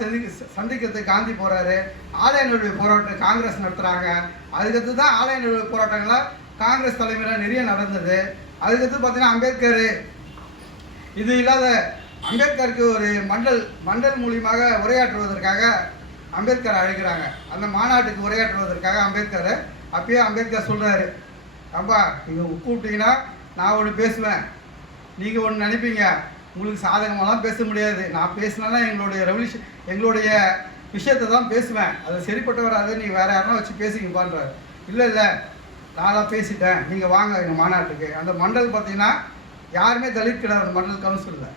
சந்திக்கிறதுக்கு காந்தி போகிறாரு. ஆலய நடுவே போராட்டம் காங்கிரஸ் நடத்துகிறாங்க. அதுக்கடுத்து தான் ஆலய நடுவே போராட்டங்களாக காங்கிரஸ் தலைமையில் நிறைய நடந்தது. அதுக்கடுத்து பார்த்தீங்கன்னா அம்பேத்கர் இது இல்லாத அம்பேத்கருக்கு ஒரு மண்டல் மூலியமாக உரையாற்றுவதற்காக அம்பேத்கர் அழைக்கிறாங்க. அந்த மாநாட்டுக்கு உரையாற்றுவதற்காக அப்பயே அம்பேத்கர் சொல்கிறாரு, அப்பா நீங்கள் கூப்பிட்டீங்கன்னா நான் ஒன்று பேசுவேன், நீங்கள் ஒன்று நினைப்பீங்க, உங்களுக்கு சாதகமாகலாம் பேச முடியாது. நான் பேசினா எங்களுடைய விஷயத்தை தான் பேசுவேன், அது சரிப்பட்டு வராது, நீங்கள் வேறு யாருன்னா வச்சு பேசிக்கப்பான்றார். இல்லை நான்லாம் பேசிட்டேன், நீங்கள் வாங்க எங்கள் மாநாட்டுக்கு. அந்த மண்டல் பார்த்தீங்கன்னா யாருமே தலித் கிடையாது. அந்த மண்டல் கவுன்சிலில்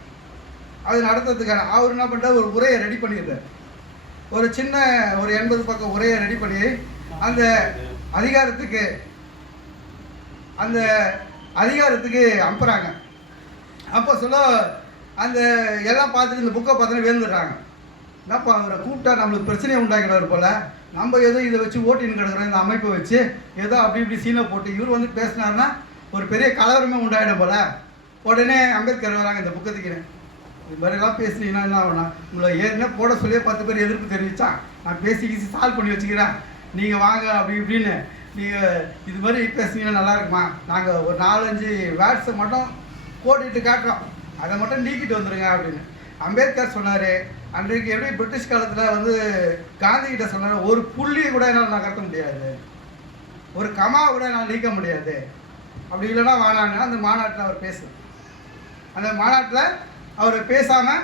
அது நடத்துறதுக்கான அவர் என்ன பண்ணுறாரு, ஒரு உரையை ரெடி பண்ணிடுறார். ஒரு சின்ன ஒரு 80 பக்கம் உரையை ரெடி பண்ணி அந்த அதிகாரத்துக்கு அனுப்புகிறாங்க. அப்போ சொல்ல அந்த எல்லாம் பார்த்துட்டு இந்த புக்கை பார்த்துட்டு வேந்துடுறாங்க. என்னப்பா அவரை கூப்பிட்டா நம்மளுக்கு பிரச்சனையை உண்டாக்கிடுவார் போல், நம்ம ஏதோ இதை வச்சு ஓட்டின்னு கிடக்குறோம், இந்த அமைப்பை வச்சு ஏதோ அப்படி சீனை போட்டு இவர் வந்து பேசினார்னா ஒரு பெரிய கலவரமே உண்டாயிடும் போல். உடனே அம்பேத்கர் வராங்க, இந்த புக்கத்துக்கு இது மாதிரிலாம் பேசுனீங்கன்னா என்ன ஆகுனா, உங்களை ஏற்கனவே போட சொல்லியே 10 பேர் எதிர்ப்பு தெரிவித்தான், நான் பேசி சால்வ் பண்ணி வச்சுக்கிறேன், நீங்கள் வாங்க இப்படின்னு நீங்கள் இது மாதிரி பேசுனீங்கன்னா நல்லா இருக்குமா, நாங்கள் ஒரு 4-5 வேர்ட்ஸை மட்டும் போட்டுட்டு காட்டுறோம், அதை மட்டும் நீக்கிட்டு வந்துடுங்க அப்படின்னு அம்பேத்கர் சொன்னார். அன்றைக்கு எப்படி பிரிட்டிஷ் காலத்தில் வந்து காந்திகிட்ட சொன்னார், ஒரு புள்ளியை கூட என்னால் நகர்த்த முடியாது, ஒரு கமாவை கூட என்னால் நீக்க முடியாது, அப்படி இல்லைன்னா வானான்னு அந்த மாநாட்டில் அவர் பேசுகிறார். அந்த மாநாட்டில் அவர் பேசாமல்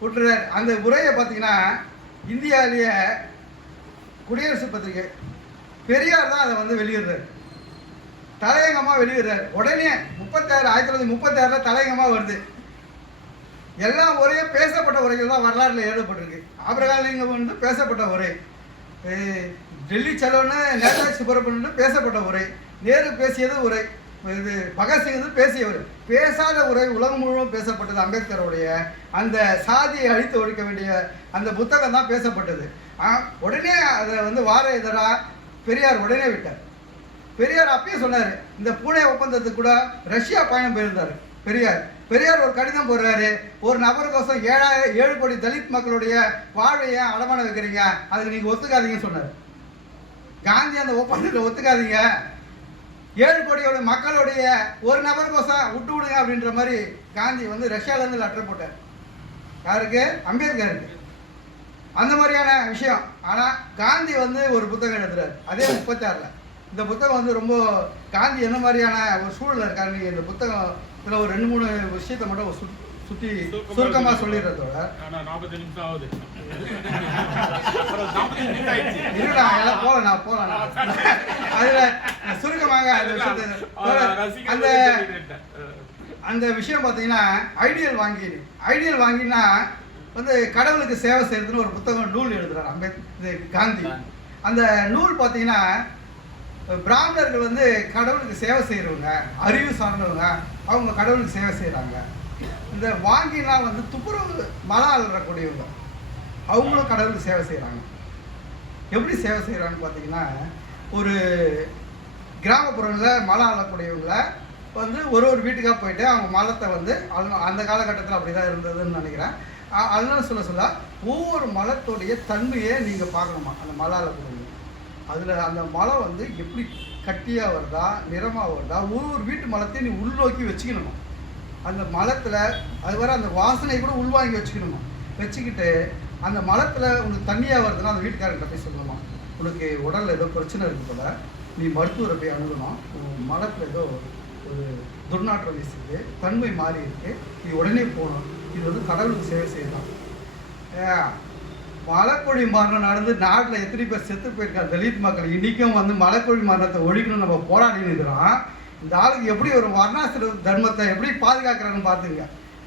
விட்டுறார். அந்த உரையை பார்த்தீங்கன்னா இந்தியாவிலேயே குடியரசு பத்திரிகை பெரியார் தான் அதை வந்து வெளியிடுறார், தலையங்கமாக வெளியிடுறார். உடனே 1936 தலையங்கமாக வருது. எல்லா உரையும் பேசப்பட்ட உரைகள் தான் வரலாறுல எழுதப்பட்டிருக்கு. ஆபிரகாம் லிங்கம் வந்து பேசப்பட்ட உரை, டெல்லி செலவுன்னு நேதாஜி சுப்பிரமணியன் பேசப்பட்ட உரை, நேரு பேசியது உரை, இது பகத்சிங் வந்து பேசிய உரை, பேசாத உரை உலகம் முழுவதும் பேசப்பட்டது. அம்பேத்கருடைய அந்த சாதியை அழித்து ஒழிக்க வேண்டிய அந்த புத்தகம் தான் பேசப்பட்டது. உடனே அதை வந்து வார இதழாக பெரியார் உடனே விட்டார். பெரியார் அப்பயே சொன்னார், இந்த பூனே ஒப்பந்தத்துக்கு கூட ரஷ்யா பயணம் போயிருந்தார் பெரியார். பெரியார் ஒரு கடிதம் போடுறாரு, ஒரு நபருக்கோசம் 7 கோடி தலித் மக்களுடைய வாழ்வையை அடமானம் வைக்கிறீங்க, அதுக்கு நீங்கள் ஒத்துக்காதீங்கன்னு சொன்னார். காந்தி அந்த ஒப்பந்தத்தில் ஒத்துக்காதீங்க, 7 கோடியோட மக்களுடைய ஒரு நபருக்கோசம் விட்டு விடுங்க அப்படின்ற மாதிரி காந்தி வந்து ரஷ்யாவிலேருந்து லெட்டர் போட்டார். யாருக்கு? அம்பேத்கருக்கு. அந்த மாதிரியான விஷயம். ஆனால் காந்தி வந்து ஒரு புத்தகம் எழுதுறாரு, அதே 36. இந்த புத்தகம் வந்து ரொம்ப காந்தி என்ன மாதிரியான ஒரு சூழலில் இருக்காரு, நீங்கள் இந்த புத்தகத்தில் ஒரு 2-3 விஷயத்தை மட்டும் சுற்றி சுருக்கமாக சொல்லிடுறதோட இல்லைடா எல்லாம் போகலாம் அதில் சுருக்கமாக அந்த விஷயம் பார்த்தீங்கன்னா ஐடியல் வாங்கினா வந்து கடவுளுக்கு சேவை செய்யறதுன்னு ஒரு புத்தகம் நூல் எழுதுறாரு காந்தி. அந்த நூல் பார்த்தீங்கன்னா பிராமணர்கள் வந்து கடவுளுக்கு சேவை செய்கிறவங்க, அறிவு சார்ந்தவங்க, அவங்க கடவுளுக்கு சேவை செய்கிறாங்க. இந்த வாங்கினா வந்து துப்புரவு மலை அள்ளக்கூடியவங்க, அவங்களும் கடவுளுக்கு சேவை செய்கிறாங்க. எப்படி சேவை செய்கிறாங்கன்னு பார்த்தீங்கன்னா, ஒரு கிராமப்புறங்களில் மலை அள்ளக்கூடியவங்கள வந்து ஒரு வீட்டுக்காக போயிட்டு அவங்க மலத்தை வந்து அந்த காலகட்டத்தில் அப்படி தான் இருந்ததுன்னு நினைக்கிறேன். அதனால சொல்ல ஒவ்வொரு மலத்துடைய தன்மையை நீங்கள் பார்க்கணுமா, அந்த மலை அள்ளக்கூடியவங்க அதில் அந்த மலை வந்து எப்படி கட்டியாக வருதா, நிறமாக வருதா, ஒவ்வொரு வீட்டு மலத்தையும் நீ உள்நோக்கி வச்சுக்கணுமா. அந்த மலத்தில் அது வர அந்த வாசனை கூட உள்வாங்கி வச்சுக்கணுமா. வச்சுக்கிட்டு அந்த மலத்தில் உனக்கு தண்ணியாக வருதுன்னா அந்த வீட்டுக்காரர்கிட்ட போய் சொல்லணுமா, உனக்கு உடலில் ஏதோ பிரச்சனை இருக்குது போல, நீ மருத்துவரை போய் அணுகணும், மலத்தில் ஏதோ ஒரு துர்நாற்றம் வீசுது, தன்மை மாறி இருக்குது, நீ உடனே போகணும், இது வந்து கடவுளுக்கு சேவை செய்யலாம். மலைக்கொழி மரணம் நடந்து நாட்டில் எத்தனை பேர் செத்து போயிருக்காங்க தலித் மக்கள். இன்றைக்கும் வந்து மலைக்கொழி மரணத்தை ஒழிக்கணும்னு நம்ம போராடி இருக்கிறோம். இந்த ஆளுக்கு எப்படி ஒரு வர்ணாசிர தர்மத்தை எப்படி பாதுகாக்கிறான்னு பார்த்துங்க.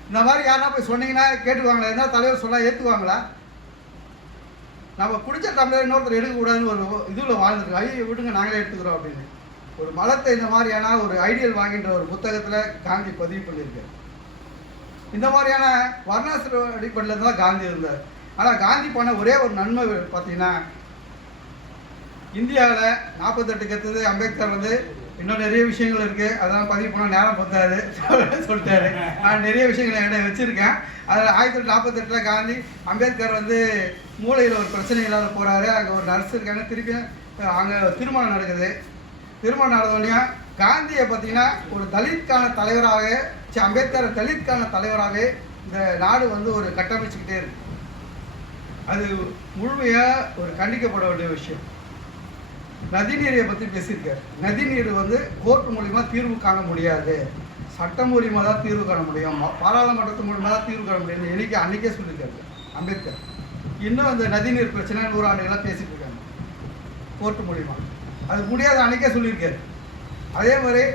இந்த மாதிரி யாரா போய் சொன்னீங்கன்னா கேட்டுக்குவாங்களா? என்ன தலைவர் சொன்னால் ஏற்றுக்குவாங்களா? நம்ம குடிச்ச டம்ளர் இன்னொருத்தர் எடுக்கக்கூடாதுன்னு ஒரு இதில் வாழ்ந்துருக்கோம். ஐயோ விடுங்க நாங்களே எடுத்துக்கிறோம் அப்படின்னு. ஒரு மலத்தை இந்த மாதிரியான ஒரு ஐடியல் வாங்கின்ற ஒரு புத்தகத்தில் காந்தி பதிவு பண்ணியிருக்காரு. இந்த மாதிரியான வர்ணாசிர அடிப்படையில் தான் காந்தி இருந்தார். ஆனால் காந்தி பண்ண ஒரே ஒரு நன்மை பார்த்தீங்கன்னா, இந்தியாவில் 48 கற்றுது அம்பேத்கர் வந்து இன்னும் நிறைய விஷயங்கள் இருக்குது, அதெல்லாம் பதிவு பண்ண நேரம் பத்தாது சொல்லிட்டாரு. நான் நிறைய விஷயங்கள் என்கிட்ட வச்சுருக்கேன். அதில் 1948 காந்தி அம்பேத்கர் வந்து மூளையில் ஒரு பிரச்சனை இல்லாத போகிறாரு. அங்கே ஒரு நர்ஸ் இருக்காங்க, திருப்பி அங்கே திருமணம் நடக்குது. திருமணம் நடந்தோடனே காந்தியை பார்த்தீங்கன்னா ஒரு தலித்கான தலைவராக, அம்பேத்கர் தலித்கான தலைவராக இந்த நாடு வந்து ஒரு கட்டமைச்சுக்கிட்டே இருக்கு. அது முழுமையாக ஒரு கண்டிக்கப்பட வேண்டிய விஷயம். நதிநீரை பற்றி பேசியிருக்காரு. நதிநீர் வந்து கோர்ட் மூலிமா தீர்வு காண முடியாது, சட்டம் மூலியமாக தான் தீர்வு காண முடியும், பாராளுமன்றத்து மூலியமாக தான் தீர்வு காண முடியும் அன்றைக்கே சொல்லியிருக்காரு அம்பேத்கர். இன்னும் அந்த நதிநீர் பிரச்சனை 100 ஆண்டுகளாக பேசிட்டு இருக்காங்க கோர்ட் மூலிமா. அது முடியாத அன்றைக்கே சொல்லியிருக்காரு. அதே மாதிரி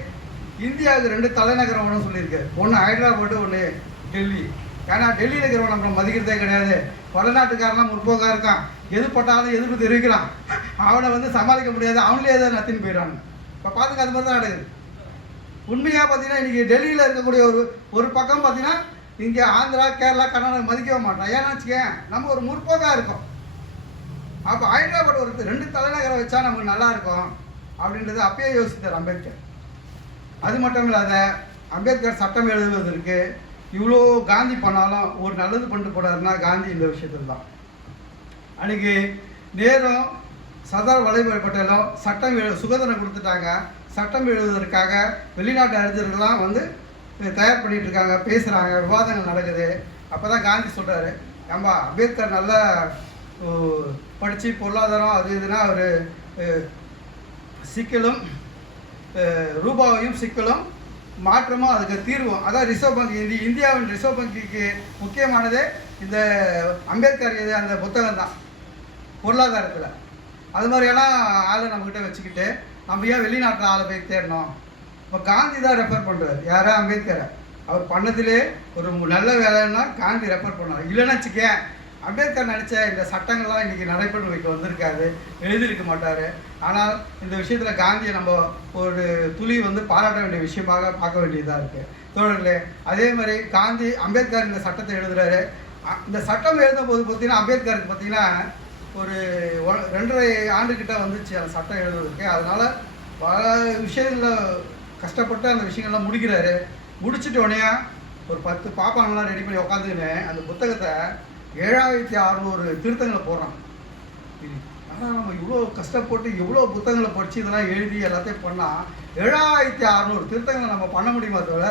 இந்தியாவுக்கு 2 தலைநகரம் ஒன்று சொல்லியிருக்காரு. ஒன்று ஹைதராபாடு, ஒன்று டெல்லி. ஏன்னா டெல்லியில் இருக்கிறவன் நம்ம மதிக்கிறதே கிடையாது. வடநாட்டுக்காரலாம் முற்போக்காக இருக்கான், எது பட்டாலும் எதிர்ப்பு தெரிவிக்கிறான், அவனை வந்து சமாளிக்க முடியாது, அவங்களே எதை நத்தின்னு போயிடறாங்க. இப்போ பார்த்துக்க அது மாதிரி தான் நடக்குது. உண்மையாக பார்த்தீங்கன்னா இன்றைக்கி டெல்லியில் இருக்கக்கூடிய ஒரு பக்கம் பார்த்தீங்கன்னா இங்கே ஆந்திரா, கேரளா, கர்நாடகா மதிக்கவே மாட்டோம். ஏன்னா வச்சுக்கேன், நம்ம ஒரு முற்போக்காக இருக்கோம். அப்போ ஹைதராபாத் ஒரு 2 தலைநகரம் வச்சா நமக்கு நல்லா இருக்கும் அப்படின்றது அப்பயே யோசித்தார் அம்பேத்கர். அது மட்டும் இல்லாத அம்பேத்கர் சட்டம் எழுதுவதற்கு இவ்வளோ காந்தி பண்ணாலும் ஒரு நல்லது பண்ணிட்டு போனாருன்னா காந்தி இந்த விஷயத்தில் தான். அன்றைக்கி நேரும் சர்தார் வல்லபாய் பட்டேலும் சுதந்திரம் கொடுத்துட்டாங்க. சட்டம் எழுதுவதற்காக வெளிநாட்டு அறிஞர்கள்லாம் வந்து தயார் பண்ணிகிட்டு இருக்காங்க, பேசுகிறாங்க, விவாதங்கள் நடக்குது. அப்போ தான் காந்தி சொல்கிறாரு, ஏம்பா அம்பேத்கர் நல்லா படித்து பொருளாதாரம் அது இதுனா ஒரு சிக்கலும் ரூபாவையும் சிக்கலும் மாற்றமும் அதுக்கு தீர்வும், அதான் ரிசர்வ் வங்கி, இந்தியாவின் ரிசர்வ் வங்கிக்கு முக்கியமானதே இந்த அம்பேத்கர் இது அந்த புத்தகம் தான் பொருளாதாரத்தில். அது மாதிரியெல்லாம் ஆளை நம்மக்கிட்ட வச்சுக்கிட்டு நம்ம ஏன் வெளிநாட்டில் ஆளை போய் தேடணும்? இப்போ காந்தி தான் ரெஃபர் பண்ணுறாரு. யாரா? அம்பேத்கரை. அவர் பண்ணதிலே ஒரு நல்ல வேலைன்னா காந்தி ரெஃபர் பண்ணார். இல்லைன்னு வச்சுக்கேன், அம்பேத்கர் நினச்ச இந்த சட்டங்கள்லாம் இன்றைக்கி நடைபெறும் வைக்க வந்திருக்காரு, எழுதியிருக்க மாட்டார். ஆனால் இந்த விஷயத்தில் காந்தியை நம்ம ஒரு துளி வந்து பாராட்ட வேண்டிய விஷயமாக பார்க்க வேண்டியதாக இருக்குது தோழர்களே. அதே மாதிரி அம்பேத்கர் இந்த சட்டத்தை எழுதுகிறாரு. இந்த சட்டம் எழுதும்போது பார்த்திங்கன்னா அம்பேத்கருக்கு பார்த்திங்கன்னா ஒரு 2.5 ஆண்டுக்கிட்ட வந்துச்சு அந்த சட்டம் எழுதுறதுக்கு. அதனால் பல விஷயங்களில் கஷ்டப்பட்டு அந்த விஷயங்கள்லாம் முடிக்கிறாரு. முடிச்சிட்டோடனே ஒரு 10 பாப்பாங்கெல்லாம் ரெடி பண்ணி உட்காந்துக்கின்னு அந்த புத்தகத்தை 7600 திருத்தங்களை போடுறான். ஆனால் நம்ம இவ்வளோ கஷ்டப்பட்டு இவ்வளோ புத்தகங்களை படித்து இதெல்லாம் எழுதி எல்லாத்தையும் பண்ணால் 7600 திருத்தங்களை நம்ம பண்ண முடியுமா தவிர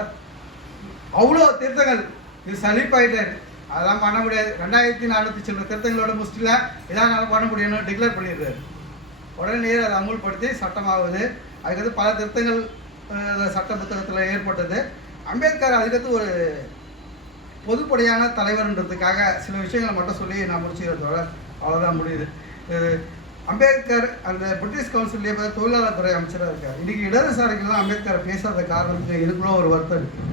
அவ்வளோ திருத்தங்கள். இது சலிப்பாயிட்டார், அதெல்லாம் பண்ண முடியாது. 2400 சில திருத்தங்களோட முஸ்டில் இதான் நல்லா பண்ண முடியும்னு டிக்ளேர் பண்ணிடுறாரு. உடனே அதை அமுல்படுத்தி சட்டமாகுது. அதுக்கடுத்து பல திருத்தங்கள் சட்ட புத்தகத்தில் ஏற்பட்டது. அம்பேத்கர் அதுக்கடுத்து ஒரு பொதுப்படையான தலைவர்ன்றதுக்காக சில விஷயங்களை மட்டும் சொல்லி நான் முடிச்சுக்கிறதோட அவ்வளோதான் முடியுது. அம்பேத்கர் அந்த பிரிட்டிஷ் கவுன்சிலே பார்த்து தொழிலாளர் துறை அமைச்சராக இருக்கார். இன்றைக்கி இடதுசாரிகள்லாம் அம்பேத்கரை பேசாத காரணத்துக்கு இதுக்குள்ள ஒரு வருத்தம் இருக்குது.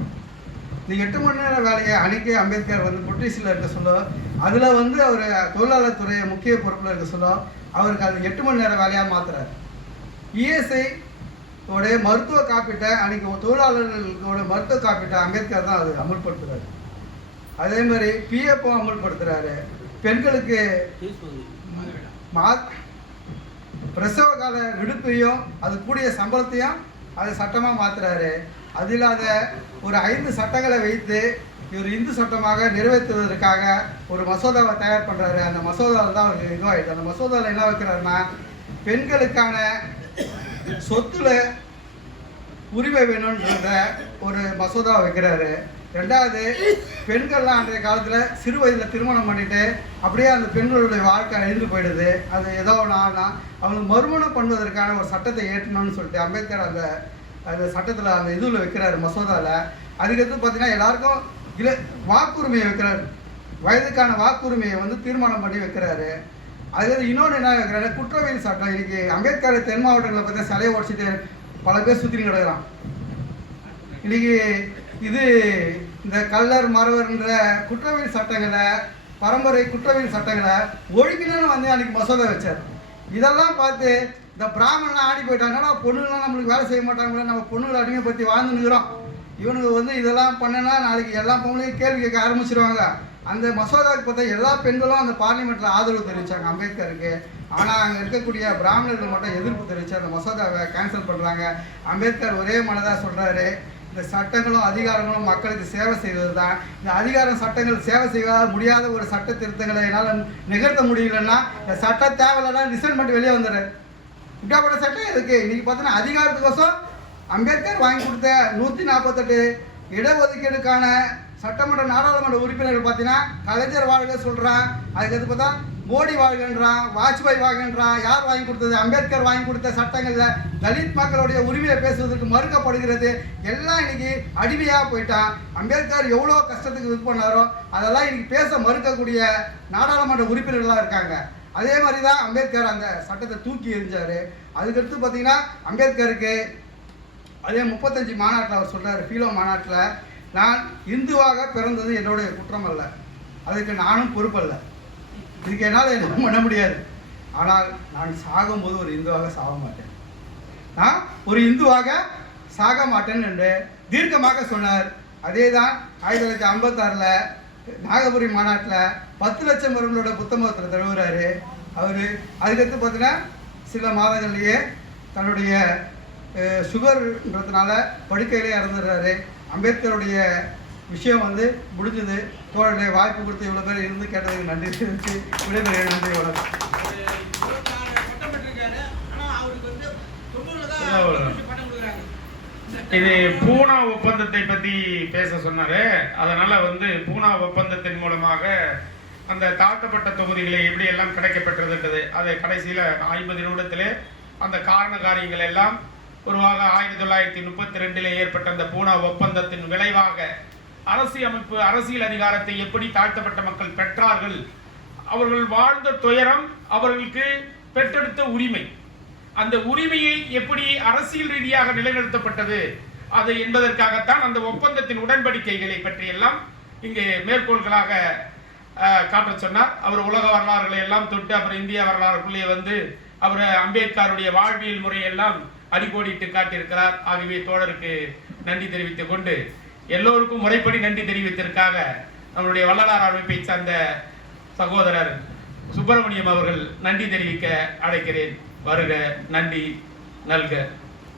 இந்த 8 மணி நேரம் வேலையை அன்றைக்கி அம்பேத்கர் வந்து பிரிட்டிஷில் இருக்க சொல்ல, அதில் வந்து அவர் தொழிலாளர் துறையை முக்கிய பொறுப்பில் இருக்க சொல்ல அவருக்கு அது 8 மணி நேரம் வேலையாக மாற்றுறாரு. இஎஸ்ஐ உடைய மருத்துவ காப்பீட்டை அன்றைக்கி தொழிலாளர்களோட மருத்துவ காப்பீட்டை அம்பேத்கர் தான் அது அமல்படுத்துகிறாரு. அதே மாதிரி பிஎஃப்ஓ அமல்படுத்துகிறாரு. பெண்களுக்கு பிரசவ கால விடுப்பையும் அது கூடிய சம்பளத்தையும் அது சட்டமாக மாற்றுறாரு. அது இல்லாத ஒரு 5 சட்டங்களை வைத்து இவர் இந்து சட்டமாக நிறைவேற்றுவதற்காக ஒரு மசோதாவை தயார் பண்ணுறாரு. அந்த மசோதாவில் தான் அவருக்கு இதுவாகிடுது. அந்த மசோதாவில் என்ன வைக்கிறாருன்னா, பெண்களுக்கான சொத்துல உரிமை வேணும்ன்ற ஒரு மசோதாவை வைக்கிறாரு. 2வது, பெண்கள்லாம் அன்றைய காலத்தில் சிறு வயதில் திருமணம் பண்ணிட்டு அப்படியே அந்த பெண்களுடைய வாழ்க்கை அழிந்து போயிடுது. அது ஏதோ ஒன்றுனா அவங்களுக்கு மறுமணம் பண்ணுவதற்கான ஒரு சட்டத்தை ஏற்றணும்னு சொல்லிட்டு அம்பேத்கர் அந்த சட்டத்தில் அந்த இதுவில் வைக்கிறாரு மசோதாவில். அதுக்கடுத்து பார்த்தீங்கன்னா எல்லாருக்கும் வாக்குரிமையை வைக்கிறாரு. வயதுக்கான வாக்குரிமையை வந்து தீர்மானம் பண்ணி வைக்கிறாரு. அதுக்கடுத்து இன்னொன்று என்ன வைக்கிறாரு, குற்றவியல் சட்டம். இன்றைக்கி அம்பேத்கர் தென் மாவட்டங்களில் பார்த்தா சிலையை உடச்சிட்டு பல பேர் சுற்றின்னு கிடக்கிறான். இன்றைக்கி இது இந்த கள்ளர் மறவர்ன்ற குற்றவியல் சட்டங்களை, பரம்பரை குற்றவியல் சட்டங்களை ஒழிக்கணும்னு வந்து அன்றைக்கி மசோதா வச்சார். இதெல்லாம் பார்த்து இந்த பிராமணெலாம் ஆடி போயிட்டாங்கன்னா பொண்ணுங்களாம் நம்மளுக்கு வேலை செய்ய மாட்டாங்களே, நம்ம பொண்ணுங்களை அடிமைப்படுத்தி வாழ்ந்துன்னுக்கிறோம், இவனுக்கு வந்து இதெல்லாம் பண்ணனா நாளைக்கு எல்லா பொண்ணுலையும் கேள்வி கேட்க ஆரம்பிச்சிருவாங்க. அந்த மசோதாவுக்கு பார்த்தா எல்லா பெண்களும் அந்த பார்லிமெண்ட்டில் ஆதரவு தெரிவித்தாங்க அம்பேத்கருக்கு. ஆனால் அங்கே இருக்கக்கூடிய பிராமணர்கள் மட்டும் எதிர்ப்பு தெரிவித்து அந்த மசோதாவை கேன்சல் பண்ணுறாங்க. அம்பேத்கர் ஒரே மனதாக சொல்கிறாரு, இந்த சட்டங்களும் அதிகாரங்களும் மக்களுக்கு சேவை செய்வது தான். இந்த அதிகாரம் சட்டங்கள் சேவை செய்ய முடியாத ஒரு சட்ட திருத்தங்களை என்னால் நிகழ்த்த முடியலன்னா இந்த சட்டம் தேவையில்லைன்னா ரிசைன் பண்ணிட்டு வெளியே வந்துடுறாரு. இப்படிப்பட்ட சட்டம் எதுக்கு? இன்றைக்கி பார்த்தீங்கன்னா அதிகாரத்துக்கோசம் அம்பேத்கர் வாங்கி கொடுத்த 148 இடஒதுக்கீடுக்கான சட்டமன்ற நாடாளுமன்ற உறுப்பினர்கள் பார்த்தீங்கன்னா கலைஞர் வாழ்க சொல்கிறான், அதுக்கடுத்து பார்த்தா மோடி வாழ்கின்றான், வாஜ்பாய் வாழ்கின்றான். யார் வாங்கி கொடுத்தது? அம்பேத்கர் வாங்கி கொடுத்த சட்டங்களில் தலித் மக்களுடைய உரிமையை பேசுவதற்கு மறுக்கப்படுகிறது. எல்லாம் இன்னைக்கு அடிமையாக போயிட்டான். அம்பேத்கர் எவ்வளோ கஷ்டத்துக்கு இது பண்ணாரோ அதெல்லாம் இன்னைக்கு பேச மறுக்கக்கூடிய நாடாளுமன்ற உறுப்பினர்களாக இருக்காங்க. அதே மாதிரி தான் அம்பேத்கர் அந்த சட்டத்தை தூக்கி எறிஞ்சார். அதுக்கடுத்து பார்த்தீங்கன்னா அம்பேத்கருக்கு அதே 35 மாநாட்டில் அவர் சொல்கிறார், ஃபீலோ மாநாட்டில், நான் இந்துவாக பிறந்தது என்னுடைய குற்றம் அல்ல, அதுக்கு நானும் பொறுப்பல்ல, இதுக்கு என்னால் என்ன பண்ண முடியாது, ஆனால் நான் சாகும்போது ஒரு இந்துவாக சாக மாட்டேன், நான் ஒரு இந்துவாக சாக மாட்டேன் என்று தீர்க்கமாக சொன்னார். அதே தான் 1956 நாகபுரி மாநாட்டில் 10 லட்சம் பேர்களோட புத்தகத்தில் தழுவுறாரு அவர். அதுக்கடுத்து பார்த்தீங்கன்னா சில மாதங்கள்லேயே தன்னுடைய சுகர்ன்றதுனால படுக்கையிலே இறந்துடுறாரு. அம்பேத்கருடைய விஷயம் வந்து முடிஞ்சது. தோழருடைய வாய்ப்பு கொடுத்து இவ்வளோ பேர் இருந்து கேட்டதுக்கு நன்றி தெரிவித்து விடைபெறுகிறேன். நன்றி, வணக்கம். இது பூனா ஒப்பந்தத்தை பற்றி பேச சொன்னார். அதனால் வந்து பூனா ஒப்பந்தத்தின் மூலமாக அந்த தாழ்த்தப்பட்ட தொகுதிகளை எப்படி எல்லாம் கிடைக்கப்பெற்றதுன்றது அதை கடைசியில் 50 நிமிடத்திலே அந்த காரண காரியங்கள் எல்லாம் உருவாக 1932 ஏற்பட்ட அந்த பூனா ஒப்பந்தத்தின் விளைவாக அரசியல் அதிகாரத்தை எப்படி தாழ்த்தப்பட்ட மக்கள் பெற்றார்கள், அவர்கள் வாழ்ந்த துயரம், அவர்களுக்கு பெற்றெடுத்த உரிமை, அந்த உரிமையை எப்படி அரசியல் ரீதியாக நிலைநிறுத்தப்பட்டது அது என்பதற்காகத்தான் அந்த ஒப்பந்தத்தின் உடன்படிக்கைகளை பற்றியெல்லாம் இங்கே மேற்கோள்களாக காட்ட சொன்னார். அவர் உலக வரலாறுகளை எல்லாம் தொட்டு அப்புறம் இந்திய வரலாறுக்குள்ளே வந்து அவர் அம்பேத்கருடைய வாழ்வியல் முறையெல்லாம் அடிக்கோடிட்டு காட்டியிருக்கிறார். ஆகவே தோழருக்கு நன்றி தெரிவித்துக் கொண்டு எல்லோருக்கும் முறைப்படி நன்றி தெரிவித்ததற்காக நம்முடைய வள்ளலார் அமைப்பை சார்ந்த சகோதரர் சுப்பிரமணியம் அவர்கள் நன்றி தெரிவிக்க அழைக்கிறேன். வருக, நன்றி, நல்க.